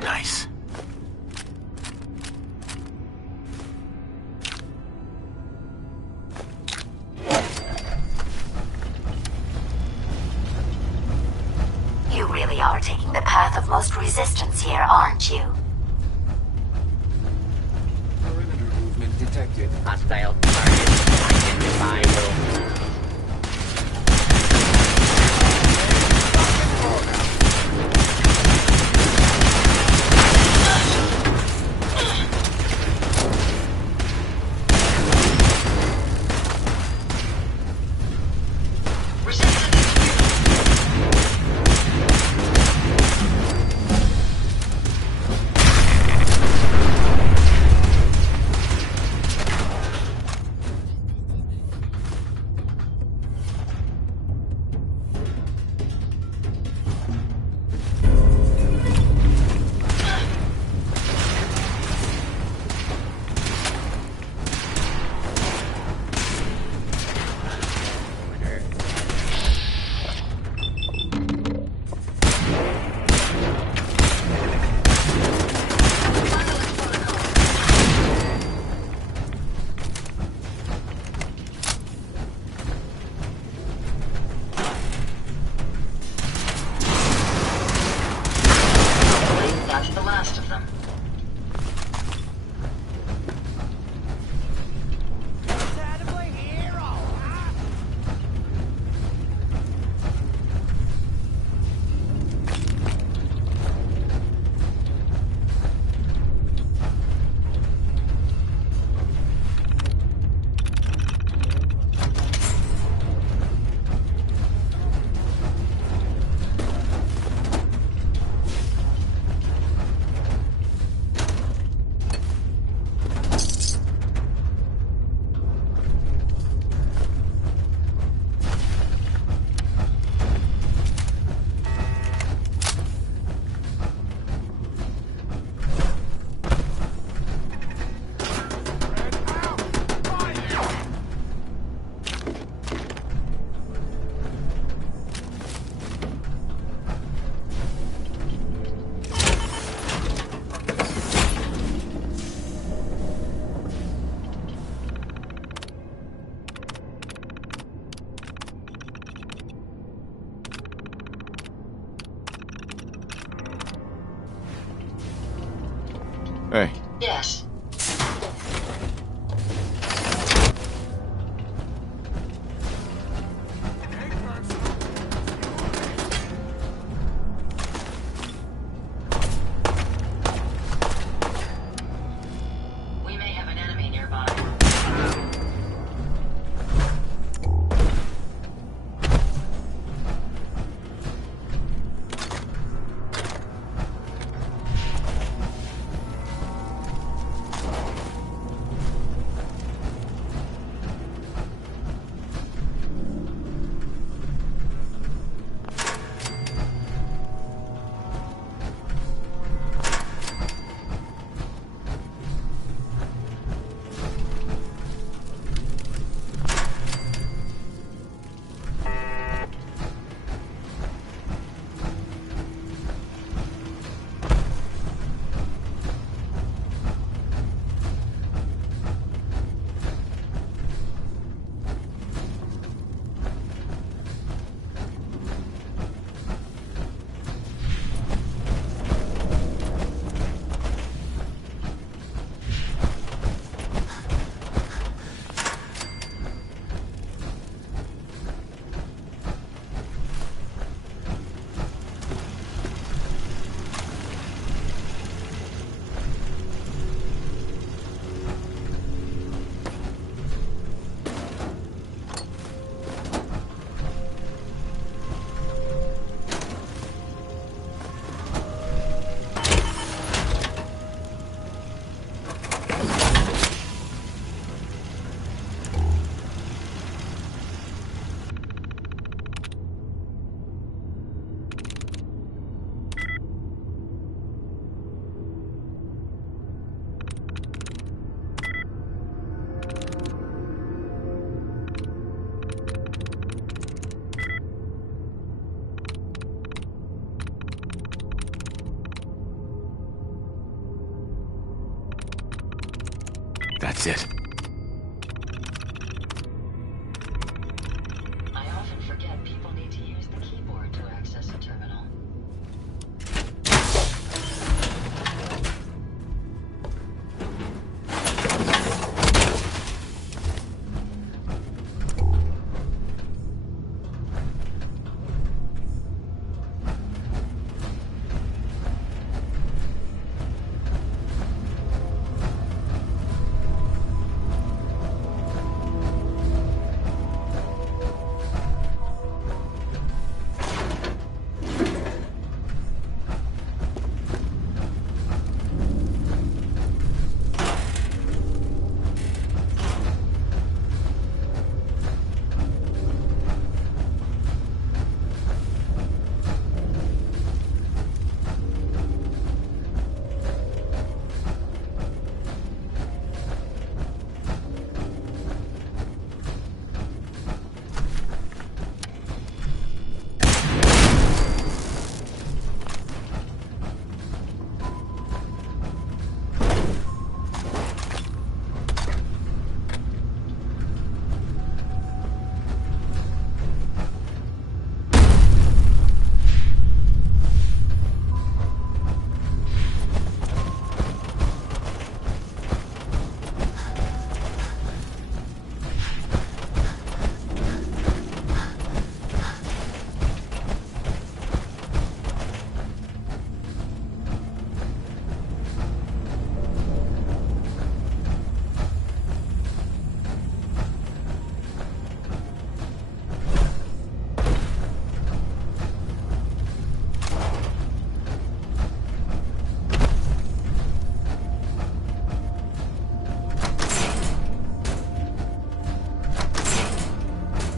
Nice. You really are taking the path of most resistance here, aren't you? Perimeter movement detected. Hostile target identified. Hey. Yes. We may have an enemy nearby. That's it. I often forget people need to use the keyboard to access a terminal.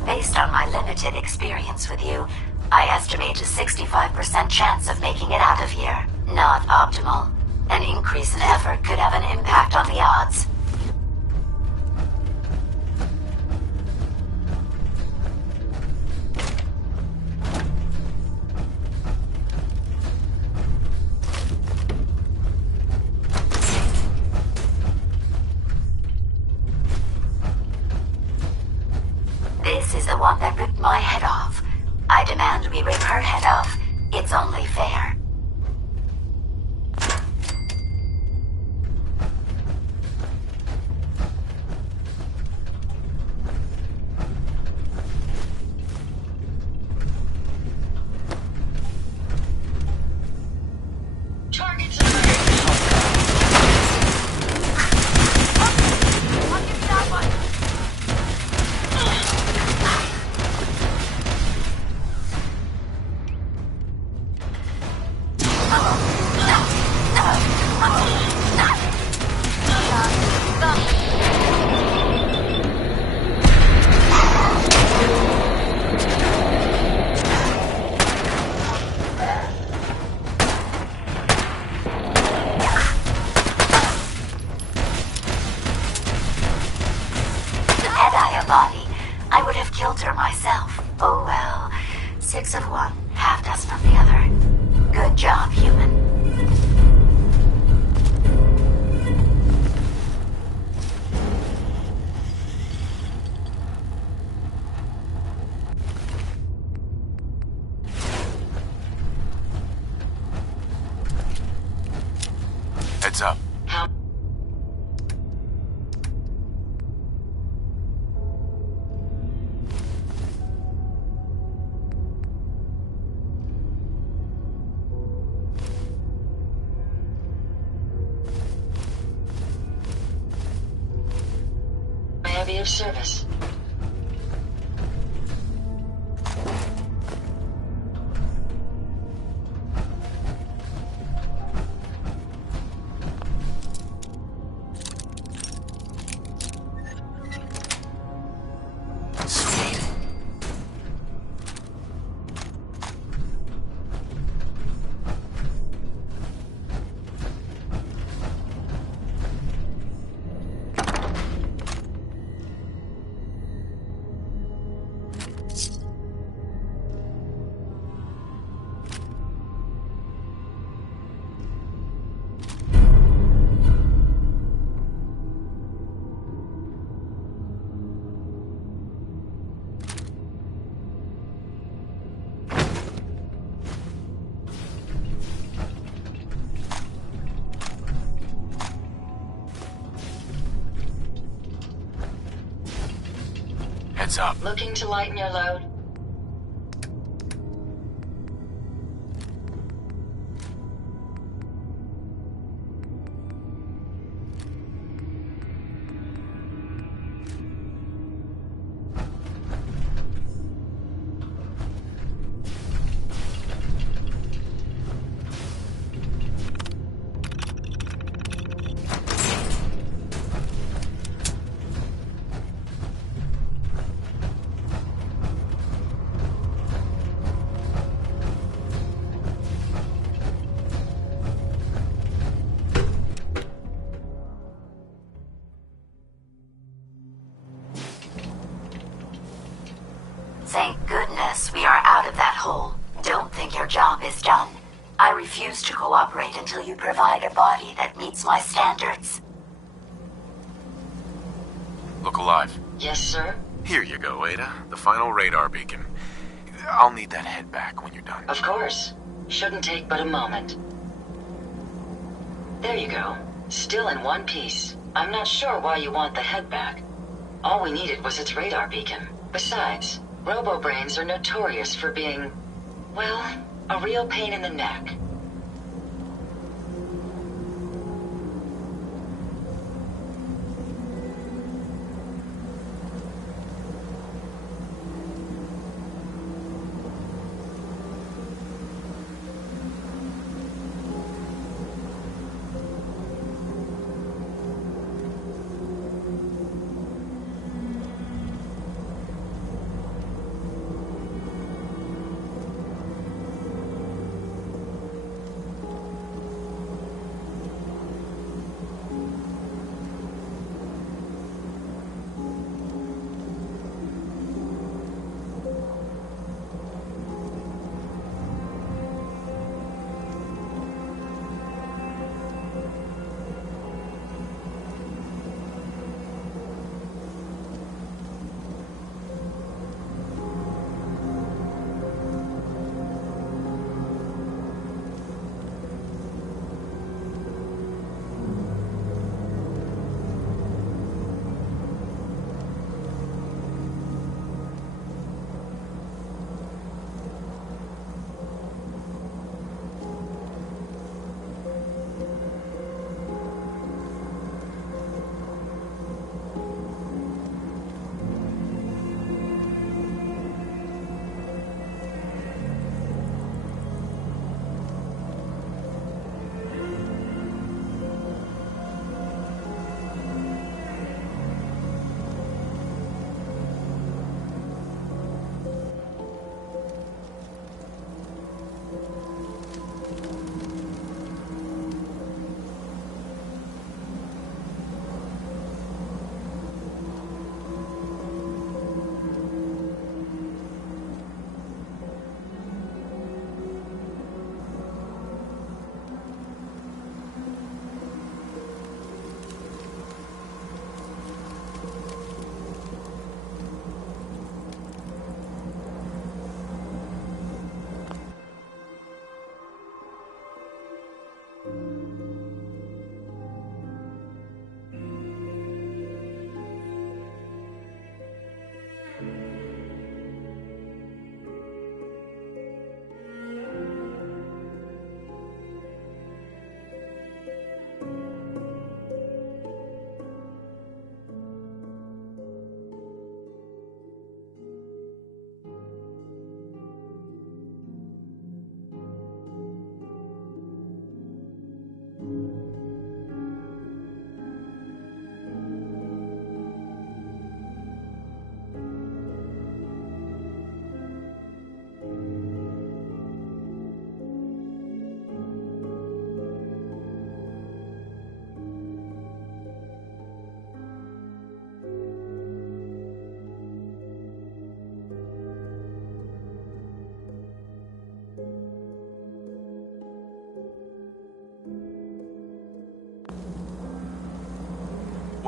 Based on my limited experience with you, I estimate a 65% chance of making it out of here. Not optimal. An increase in effort could have an impact on the odds. This is the one that ripped my head off. I demand we rip her head off. It's only fair. body, I would have killed her myself. Oh well. 6 of one, half dozen of the other. Good job, human. Heads up. May I be of service? Heads up. Looking to lighten your load? Thank goodness we are out of that hole. Don't think your job is done. I refuse to cooperate until you provide a body that meets my standards. Look alive. Yes, sir? Here you go, Ada. The final radar beacon. I'll need that head back when you're done. Of course. Shouldn't take but a moment. There you go. Still in one piece. I'm not sure why you want the head back. All we needed was its radar beacon. Besides, robo-brains are notorious for being, well, a real pain in the neck.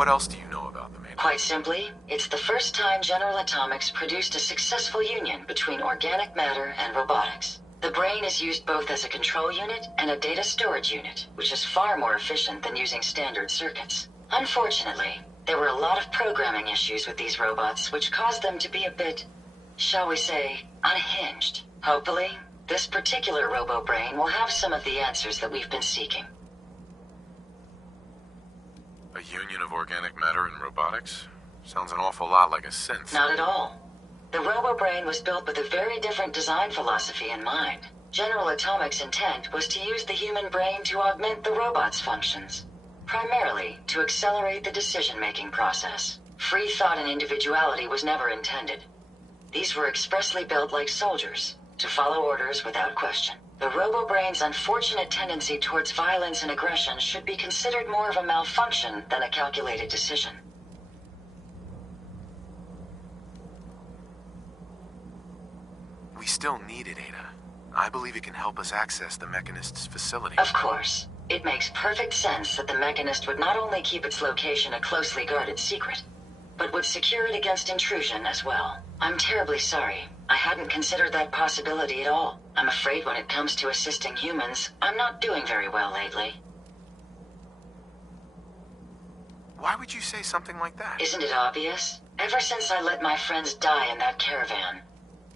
What else do you know about them, Ada? Quite simply, it's the first time General Atomics produced a successful union between organic matter and robotics. The brain is used both as a control unit and a data storage unit, which is far more efficient than using standard circuits. Unfortunately, there were a lot of programming issues with these robots, which caused them to be a bit, shall we say, unhinged. Hopefully, this particular robo-brain will have some of the answers that we've been seeking. A union of organic matter and robotics? Sounds an awful lot like a synth. Not at all. The robo-brain was built with a very different design philosophy in mind. General Atomics' intent was to use the human brain to augment the robot's functions, primarily to accelerate the decision-making process. Free thought and individuality was never intended. These were expressly built like soldiers, to follow orders without question. The robo-brain's unfortunate tendency towards violence and aggression should be considered more of a malfunction than a calculated decision. We still need it, Ada. I believe it can help us access the Mechanist's facility. Of course. It makes perfect sense that the Mechanist would not only keep its location a closely guarded secret, but would secure it against intrusion as well. I'm terribly sorry. I hadn't considered that possibility at all. I'm afraid when it comes to assisting humans, I'm not doing very well lately. Why would you say something like that? Isn't it obvious? Ever since I let my friends die in that caravan,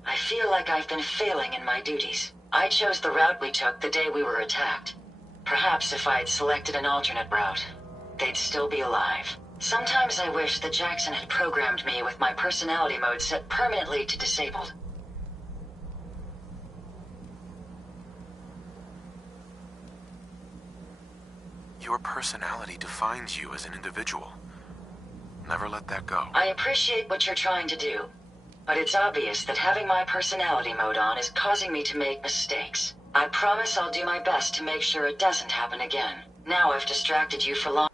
I feel like I've been failing in my duties. I chose the route we took the day we were attacked. Perhaps if I had selected an alternate route, they'd still be alive. Sometimes I wish that Jackson had programmed me with my personality mode set permanently to disabled. Your personality defines you as an individual. Never let that go. I appreciate what you're trying to do, but it's obvious that having my personality mode on is causing me to make mistakes. I promise I'll do my best to make sure it doesn't happen again. Now I've distracted you for long.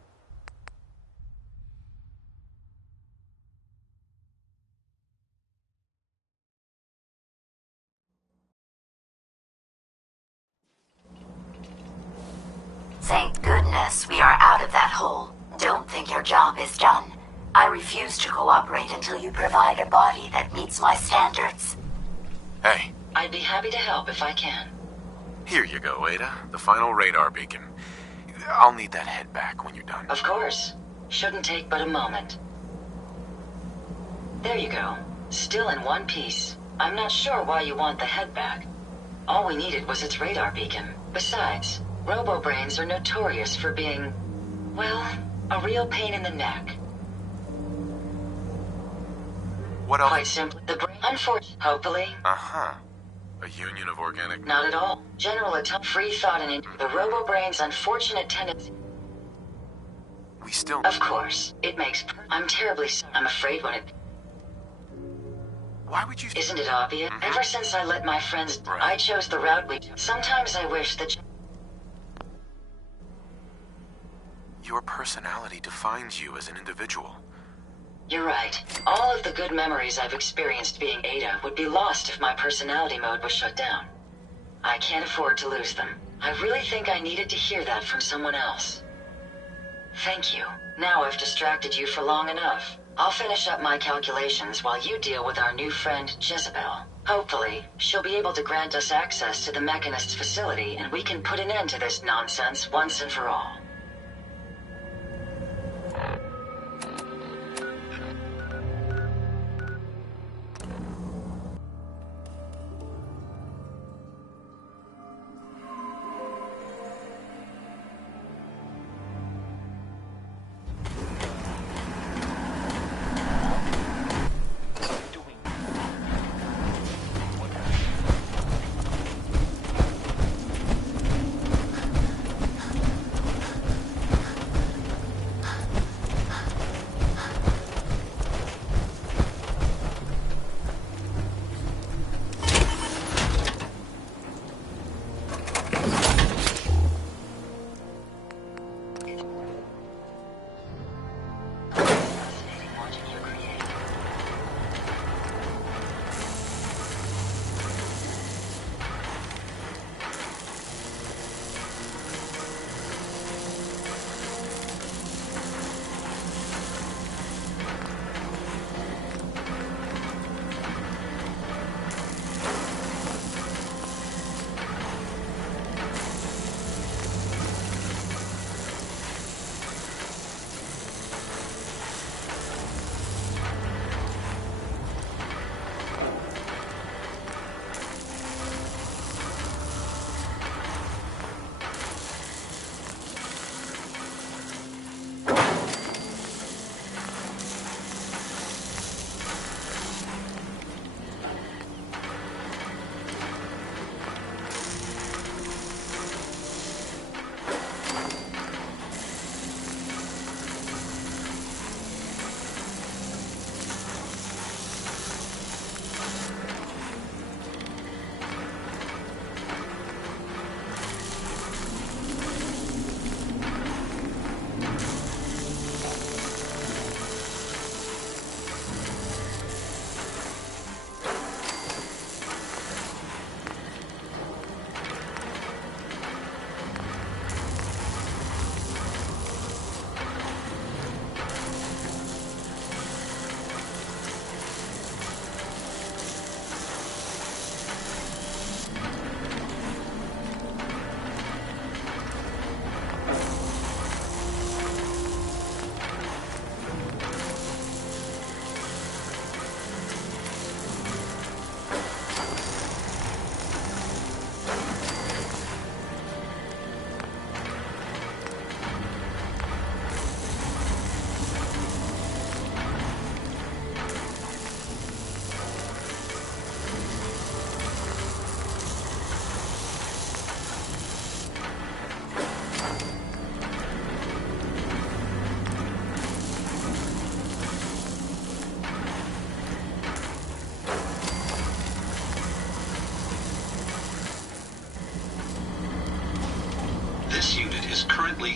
Thank goodness we are out of that hole. Don't think your job is done. I refuse to cooperate until you provide a body that meets my standards. Hey. I'd be happy to help if I can. Here you go, Ada. The final radar beacon. I'll need that head back when you're done. Of course. Shouldn't take but a moment. There you go. Still in one piece. I'm not sure why you want the head back. All we needed was its radar beacon. Besides, robo-brains are notorious for being, well, a real pain in the neck. What else? Quite simply, the brain, unfortunately, hopefully. Uh-huh. A union of organic... Not at all. General free thought and the robo-brain's unfortunate tendency. We still... Of course. It makes... I'm terribly... I'm afraid when it... Why would you... Isn't it obvious? Ever since I let my friends... Right. I chose the route we... Sometimes I wish that... Your personality defines you as an individual. You're right. All of the good memories I've experienced being Ada would be lost if my personality mode was shut down. I can't afford to lose them. I really think I needed to hear that from someone else. Thank you. Now I've distracted you for long enough. I'll finish up my calculations while you deal with our new friend, Jezebel. Hopefully, she'll be able to grant us access to the Mechanist's facility and we can put an end to this nonsense once and for all.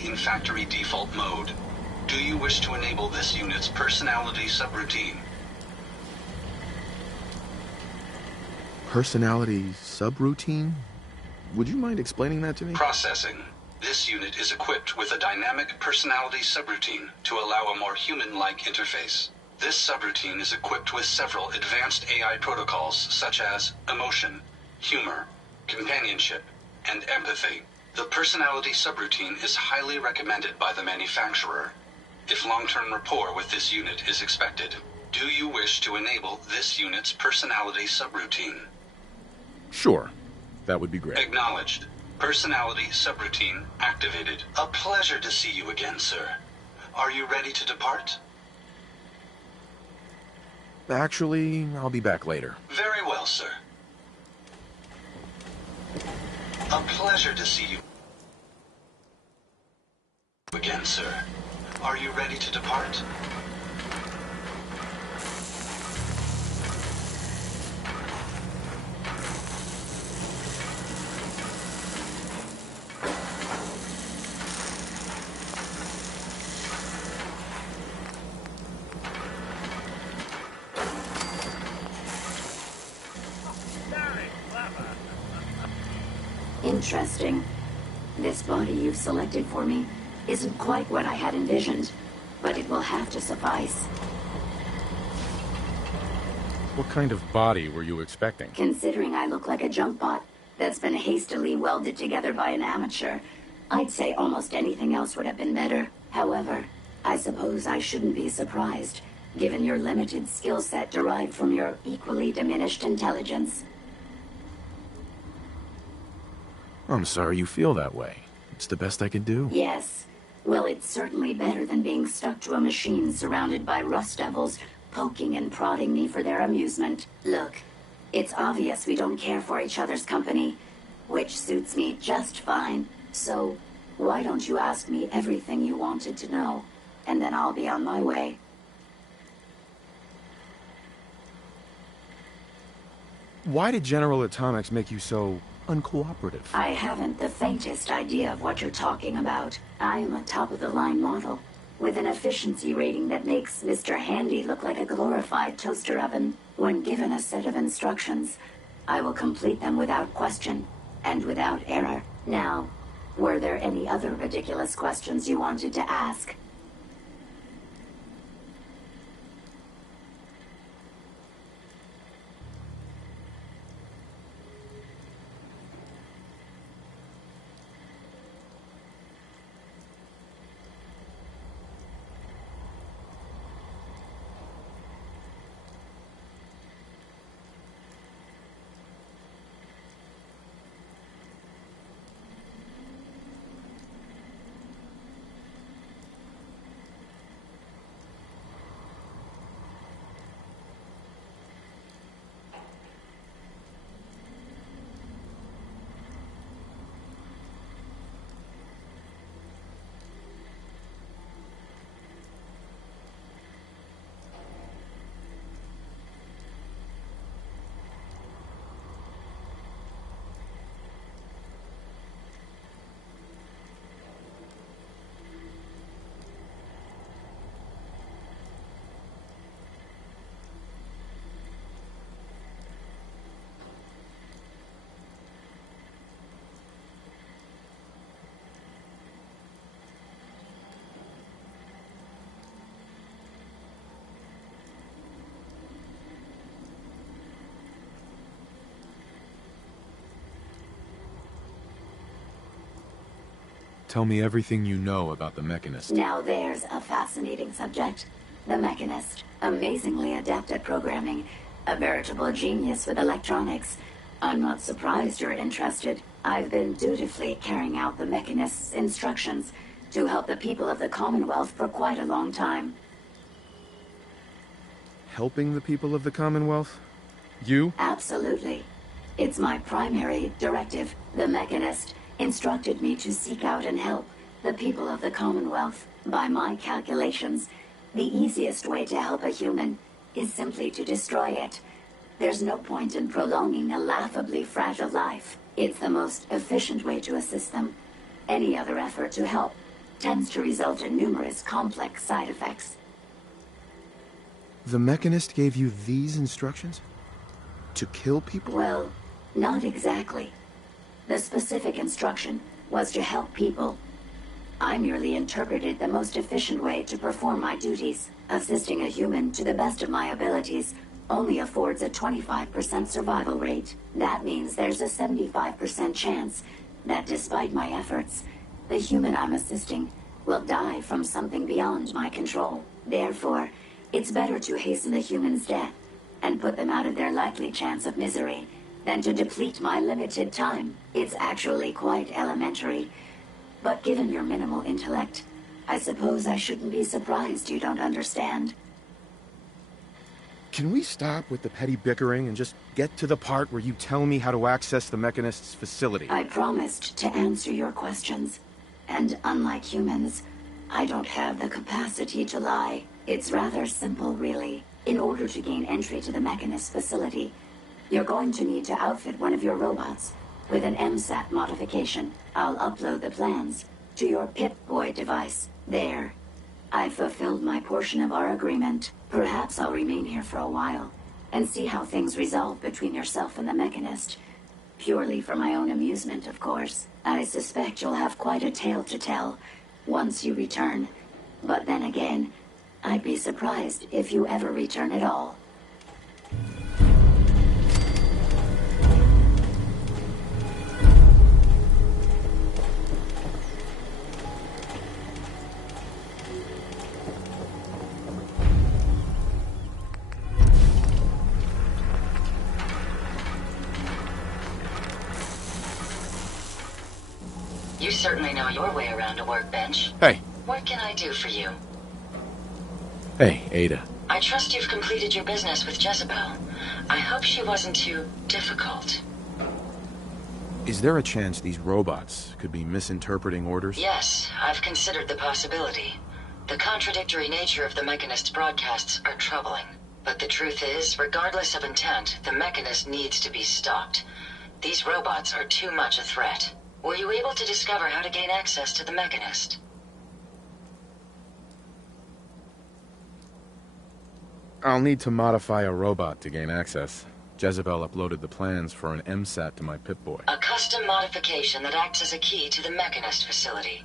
in factory default mode. Do you wish to enable this unit's personality subroutine? Personality subroutine? Would you mind explaining that to me? Processing. This unit is equipped with a dynamic personality subroutine to allow a more human-like interface. This subroutine is equipped with several advanced AI protocols such as emotion, humor, companionship, and empathy. The personality subroutine is highly recommended by the manufacturer if long-term rapport with this unit is expected. Do you wish to enable this unit's personality subroutine? Sure. That would be great. Acknowledged. Personality subroutine activated. A pleasure to see you again, sir. Are you ready to depart? Actually, I'll be back later. Very well, sir. A pleasure to see you again, sir. Are you ready to depart? Interesting. This body you've selected for me isn't quite what I had envisioned, but it will have to suffice. What kind of body were you expecting? Considering I look like a junk bot that's been hastily welded together by an amateur, I'd say almost anything else would have been better. However, I suppose I shouldn't be surprised, given your limited skill set derived from your equally diminished intelligence. I'm sorry you feel that way. It's the best I can do. Yes. Well, it's certainly better than being stuck to a machine surrounded by rust devils, poking and prodding me for their amusement. Look, it's obvious we don't care for each other's company, which suits me just fine. So, why don't you ask me everything you wanted to know, and then I'll be on my way. Why did General Atomics make you so uncooperative? I haven't the faintest idea of what you're talking about. I am a top-of-the-line model, with an efficiency rating that makes Mr. Handy look like a glorified toaster oven. When given a set of instructions, I will complete them without question, and without error. Now, were there any other ridiculous questions you wanted to ask? Tell me everything you know about the Mechanist. Now there's a fascinating subject. The Mechanist, amazingly adept at programming, a veritable genius with electronics. I'm not surprised you're interested. I've been dutifully carrying out the Mechanist's instructions to help the people of the Commonwealth for quite a long time. Helping the people of the Commonwealth? You? Absolutely. It's my primary directive. The Mechanist instructed me to seek out and help the people of the Commonwealth. By my calculations, the easiest way to help a human is simply to destroy it. There's no point in prolonging a laughably fragile life. It's the most efficient way to assist them. Any other effort to help tends to result in numerous complex side effects. The Mechanist gave you these instructions? To kill people? Well, not exactly. The specific instruction was to help people. I merely interpreted the most efficient way to perform my duties. Assisting a human to the best of my abilities only affords a 25% survival rate. That means there's a 75% chance that despite my efforts, the human I'm assisting will die from something beyond my control. Therefore, it's better to hasten the human's death and put them out of their likely chance of misery than to deplete my limited time. It's actually quite elementary. But given your minimal intellect, I suppose I shouldn't be surprised you don't understand. Can we stop with the petty bickering and just get to the part where you tell me how to access the Mechanist's facility? I promised to answer your questions. And unlike humans, I don't have the capacity to lie. It's rather simple, really. In order to gain entry to the Mechanist facility, you're going to need to outfit one of your robots with an MSAT modification. I'll upload the plans to your Pip-Boy device. There. I've fulfilled my portion of our agreement. Perhaps I'll remain here for a while and see how things resolve between yourself and the Mechanist. Purely for my own amusement, of course. I suspect you'll have quite a tale to tell once you return. But then again, I'd be surprised if you ever return at all. You certainly know your way around a workbench. Hey. What can I do for you? Hey, Ada. I trust you've completed your business with Jezebel. I hope she wasn't too difficult. Is there a chance these robots could be misinterpreting orders? Yes, I've considered the possibility. The contradictory nature of the Mechanist's broadcasts are troubling. But the truth is, regardless of intent, the Mechanist needs to be stopped. These robots are too much a threat. Were you able to discover how to gain access to the Mechanist? I'll need to modify a robot to gain access. Jezebel uploaded the plans for an MSAT to my Pip-Boy. A custom modification that acts as a key to the Mechanist facility.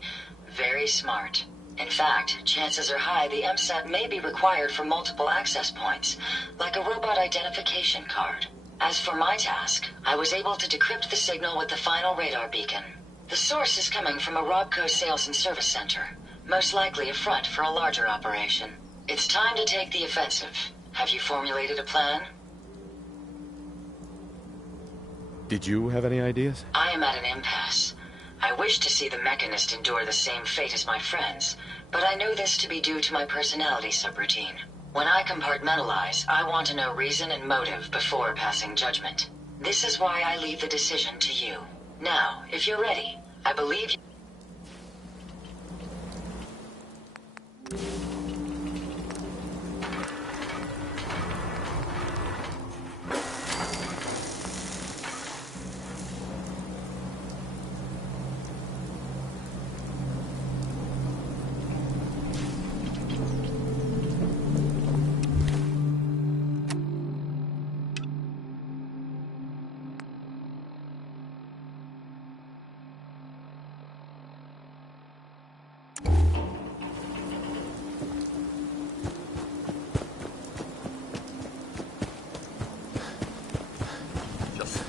Very smart. In fact, chances are high the MSAT may be required for multiple access points, like a robot identification card. As for my task, I was able to decrypt the signal with the final radar beacon. The source is coming from a Robco sales and service center, most likely a front for a larger operation. It's time to take the offensive. Have you formulated a plan? Did you have any ideas? I am at an impasse. I wish to see the Mechanist endure the same fate as my friends, but I know this to be due to my personality subroutine. When I compartmentalize, I want to know reason and motive before passing judgment. This is why I leave the decision to you. Now, if you're ready, I believe you...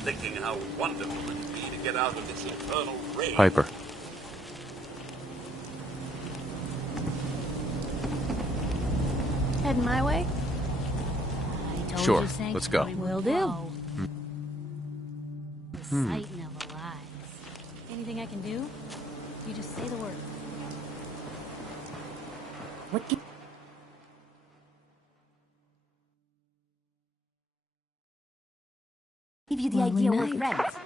Thinking how wonderful it would be to get out of this infernal rain. Piper. Heading my way? I told Sure, you Sanctuary let's go. Will do. The sight never lies. Anything I can do? You just say the word. What can... Give you the idea we're friends.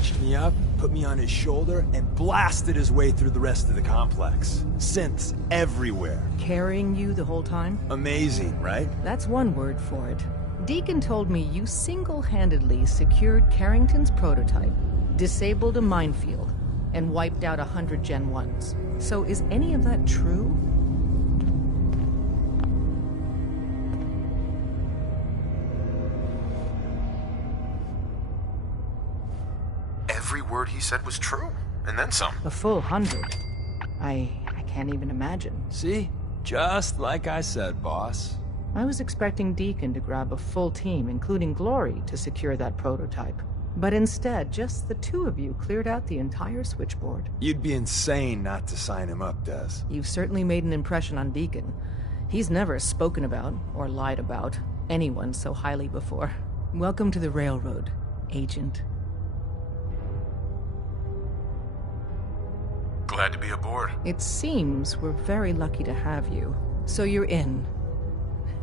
patched me up, put me on his shoulder, and blasted his way through the rest of the complex. Synths everywhere. Carrying you the whole time? Amazing, right? That's one word for it. Deacon told me you single-handedly secured Carrington's prototype, disabled a minefield, and wiped out 100 Gen 1s. So is any of that true? Every word he said was true, and then some. A full 100. I can't even imagine. See? Just like I said, boss. I was expecting Deacon to grab a full team, including Glory, to secure that prototype. But instead, just the two of you cleared out the entire switchboard. You'd be insane not to sign him up, Des. You've certainly made an impression on Deacon. He's never spoken about, or lied about, anyone so highly before. Welcome to the Railroad, Agent. Glad to be aboard. It seems we're very lucky to have you. So you're in.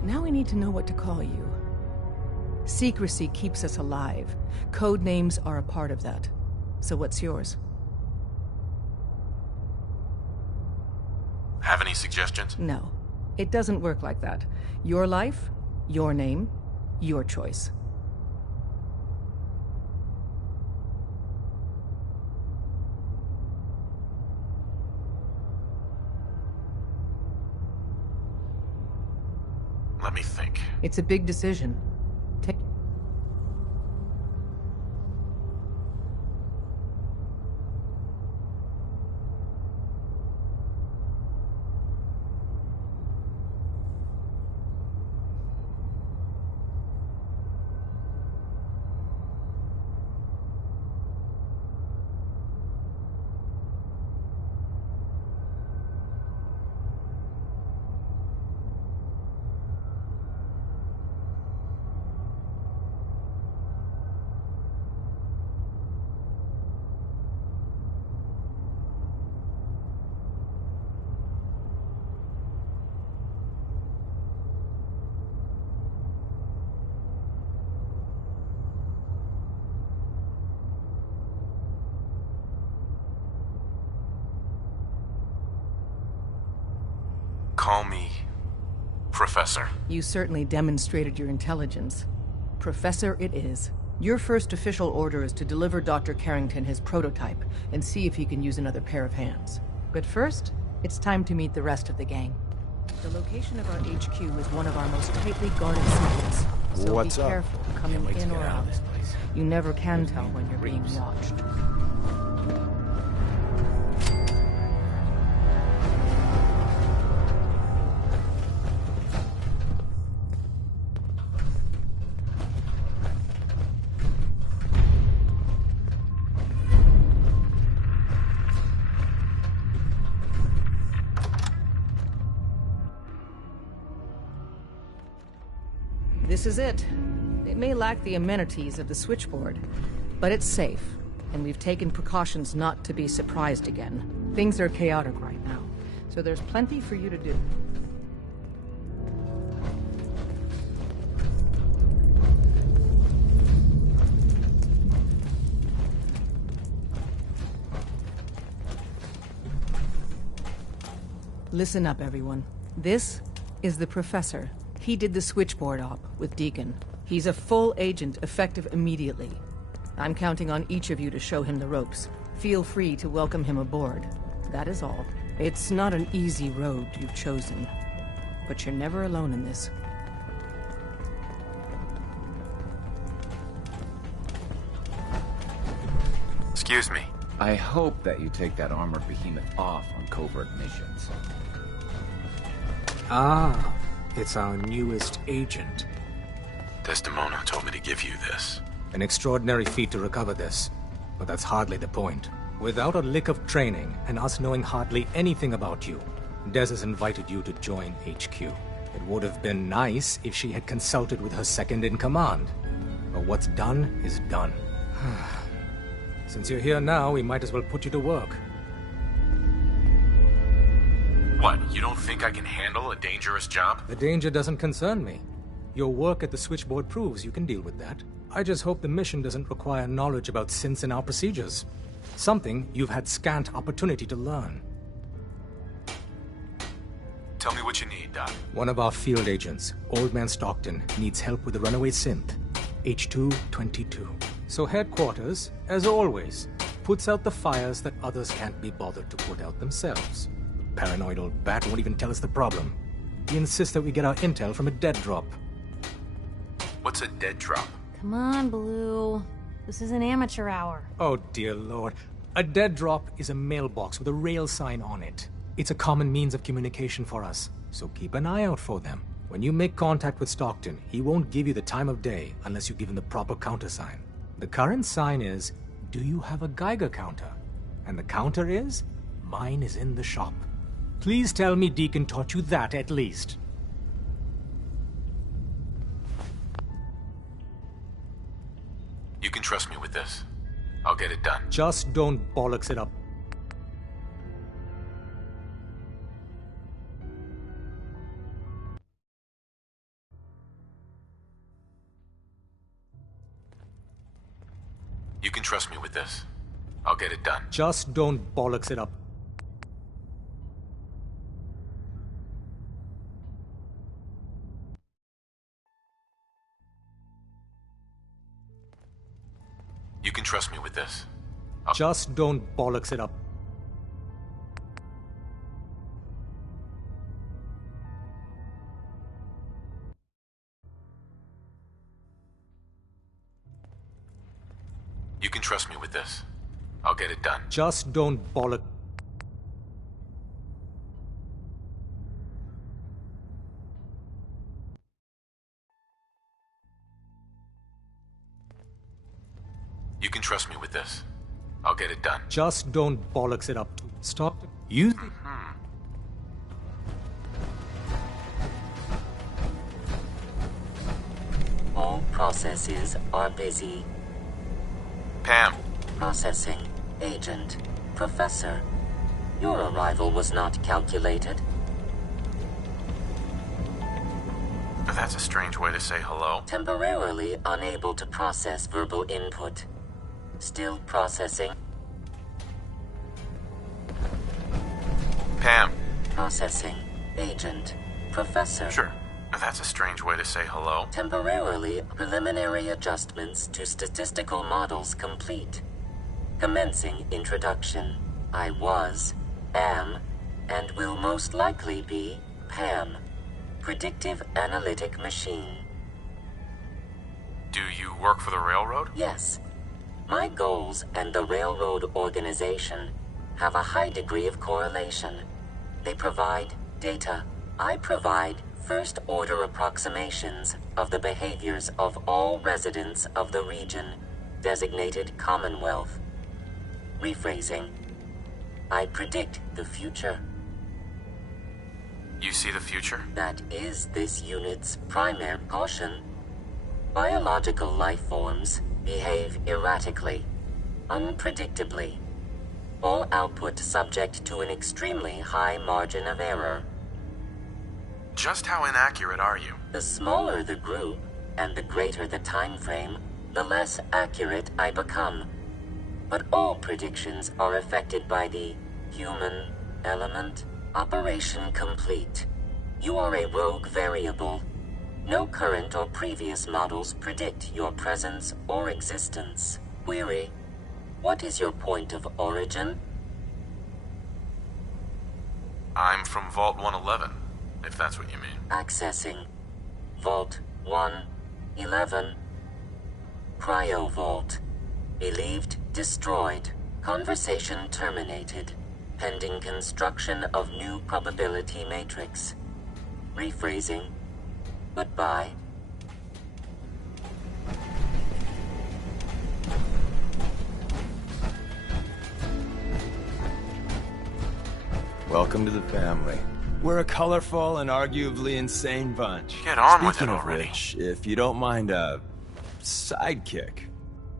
Now we need to know what to call you. Secrecy keeps us alive. Code names are a part of that. So what's yours? Have any suggestions? No. It doesn't work like that. Your life, your name, your choice. Let me think. It's a big decision. Take... Call me Professor. You certainly demonstrated your intelligence. Professor it is. Your first official order is to deliver Dr. Carrington his prototype and see if he can use another pair of hands. But first, it's time to meet the rest of the gang. The location of our HQ is one of our most tightly guarded secrets. So What's be up? careful coming in or out. You never can tell when you're being watched. This is it. It may lack the amenities of the switchboard, but it's safe, and we've taken precautions not to be surprised again. Things are chaotic right now, so there's plenty for you to do. Listen up, everyone. This is the Professor. He did the switchboard op with Deacon. He's a full agent, effective immediately. I'm counting on each of you to show him the ropes. Feel free to welcome him aboard. That is all. It's not an easy road you've chosen, but you're never alone in this. Excuse me. I hope that you take that armored behemoth off on covert missions. Ah, it's our newest agent. Desdemona told me to give you this. An extraordinary feat to recover this, but that's hardly the point. Without a lick of training, and us knowing hardly anything about you, Des has invited you to join HQ. It would have been nice if she had consulted with her second-in-command. But what's done is done. Since you're here now, we might as well put you to work. What, you don't think I can handle a dangerous job? The danger doesn't concern me. Your work at the switchboard proves you can deal with that. I just hope the mission doesn't require knowledge about synths and our procedures. Something you've had scant opportunity to learn. Tell me what you need, Doc. One of our field agents, Old Man Stockton, needs help with the runaway synth, H222. So headquarters, as always, puts out the fires that others can't be bothered to put out themselves. The paranoid old bat won't even tell us the problem. He insists that we get our intel from a dead drop. What's a dead drop? Come on, Blue. This is an amateur hour. Oh, dear Lord. A dead drop is a mailbox with a rail sign on it. It's a common means of communication for us, so keep an eye out for them. When you make contact with Stockton, he won't give you the time of day unless you give him the proper countersign. The current sign is, do you have a Geiger counter? And the counter is, mine is in the shop. Please tell me Deacon taught you that at least. You can trust me with this. I'll get it done. Just don't bollocks it up. You can trust me with this. I'll get it done. Just don't bollocks it up. You can trust me with this. Just don't bollocks it up. You can trust me with this. I'll get it done. Just don't bollock. You can trust me with this. I'll get it done. Just don't bollocks it up. Stop. Use the... All processes are busy. Pam. Processing. Agent. Professor. Your arrival was not calculated. That's a strange way to say hello. Temporarily unable to process verbal input. Still processing. Pam. Processing. Agent. Professor. Sure. That's a strange way to say hello. Temporarily, preliminary adjustments to statistical models complete. Commencing introduction. I was, am, and will most likely be Pam. Predictive analytic machine. Do you work for the railroad? Yes. My goals and the railroad organization have a high degree of correlation. They provide data. I provide first-order approximations of the behaviors of all residents of the region, designated Commonwealth. Rephrasing. I predict the future. You see the future? That is this unit's primary caution. Biological life forms behave erratically, unpredictably. All output subject to an extremely high margin of error. Just how inaccurate are you? The smaller the group, and the greater the time frame, the less accurate I become. But all predictions are affected by the human element. Operation complete. You are a rogue variable. No current or previous models predict your presence or existence. Query. What is your point of origin? I'm from Vault 111, if that's what you mean. Accessing. Vault 111. Cryo Vault. Believed destroyed. Conversation terminated. Pending construction of new probability matrix. Rephrasing. Goodbye. Welcome to the family. We're a colorful and arguably insane bunch. Get on with it Speaking of already. which, if you don't mind a sidekick,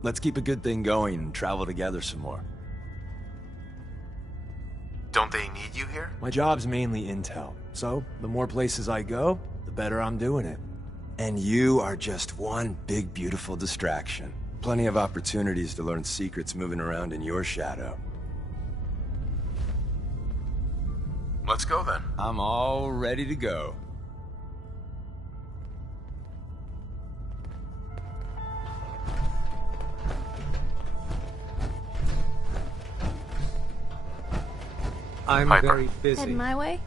let's keep a good thing going and travel together some more. Don't they need you here? My job's mainly intel, so the more places I go, the better I'm doing it. And you are just one big, beautiful distraction. Plenty of opportunities to learn secrets moving around in your shadow. Let's go then. I'm all ready to go. I'm Piper. very busy. Head my way?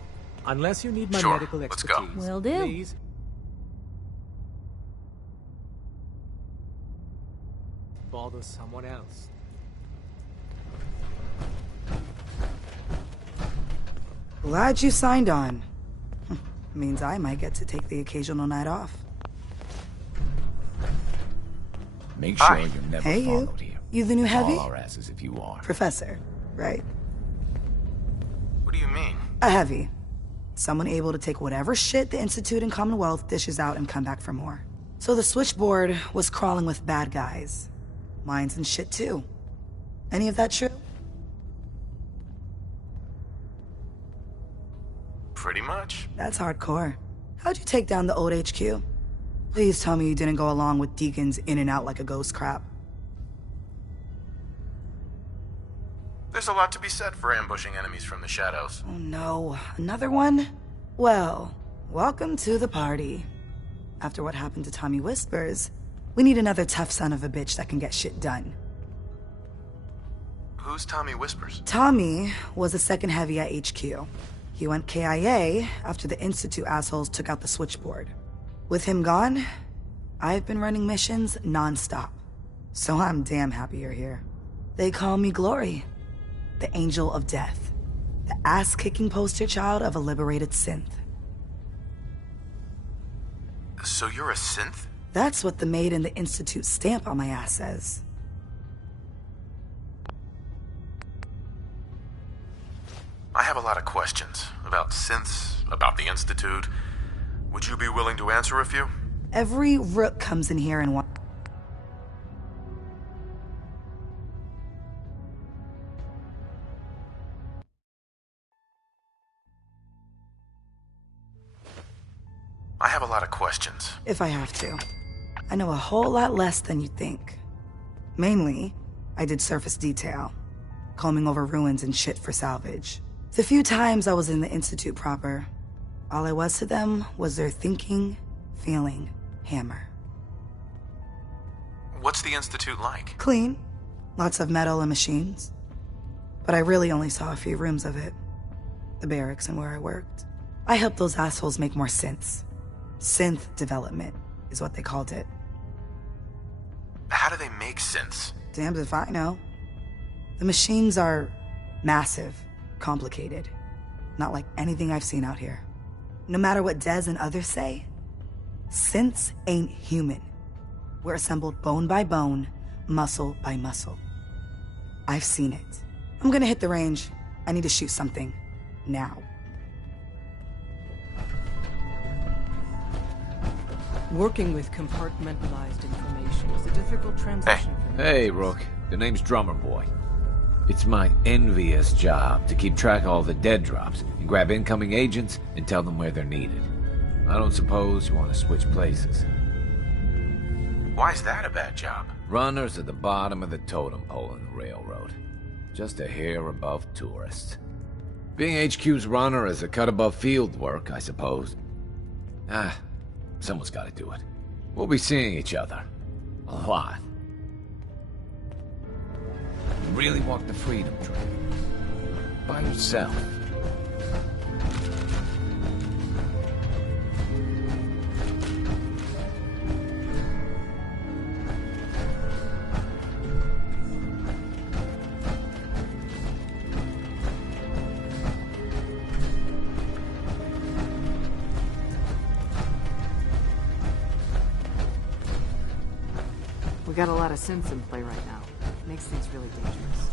Unless you need my Sure, medical let's expertise. go. Will do. Please. Bother someone else. Glad you signed on. Means I might get to take the occasional night off. Make sure you're never Hey, you. followed here. You the new heavy? Haul our asses if you are. Professor, right? What do you mean? A heavy. Someone able to take whatever shit the Institute and Commonwealth dishes out and come back for more. So the switchboard was crawling with bad guys. Mines and shit too. Any of that true? Pretty much. That's hardcore. How'd you take down the old HQ? Please tell me you didn't go along with Deacon's in and out like a ghost crap. There's a lot to be said for ambushing enemies from the shadows. Oh no, another one? Well, welcome to the party. After what happened to Tommy Whispers, we need another tough son of a bitch that can get shit done. Who's Tommy Whispers? Tommy was the second heavy at HQ. He went KIA after the Institute assholes took out the switchboard. With him gone, I've been running missions non-stop. So I'm damn happy you're here. They call me Glory, the Angel of Death, the ass-kicking poster child of a liberated synth. So you're a synth? That's what the Made in the Institute stamp on my ass says. I have a lot of questions about synths, about the Institute. Would you be willing to answer a few? Every rook comes in here and wants... I have a lot of questions. If I have to. I know a whole lot less than you think. Mainly, I did surface detail, combing over ruins and shit for salvage. The few times I was in the Institute proper, all I was to them was their thinking, feeling hammer. What's the Institute like? Clean. Lots of metal and machines. But I really only saw a few rooms of it. The barracks and where I worked. I helped those assholes make more synths. Synth development is what they called it. How do they make synths? Damned if I know. The machines are massive, complicated. Not like anything I've seen out here. No matter what Dez and others say, synths ain't human. We're assembled bone by bone, muscle by muscle. I've seen it. I'm gonna hit the range. I need to shoot something. Now. Working with compartmentalized information is a difficult transition for me. Hey, Rook. The name's Drummer Boy. It's my envious job to keep track of all the dead drops and grab incoming agents and tell them where they're needed. I don't suppose you want to switch places. Why's that a bad job? Runners at the bottom of the totem pole in the railroad. Just a hair above tourists. Being HQ's runner is a cut above field work, I suppose. Someone's got to do it. We'll be seeing each other. A lot. You really walk the freedom train. By yourself. We got a lot of synths in play right now. Makes things really dangerous.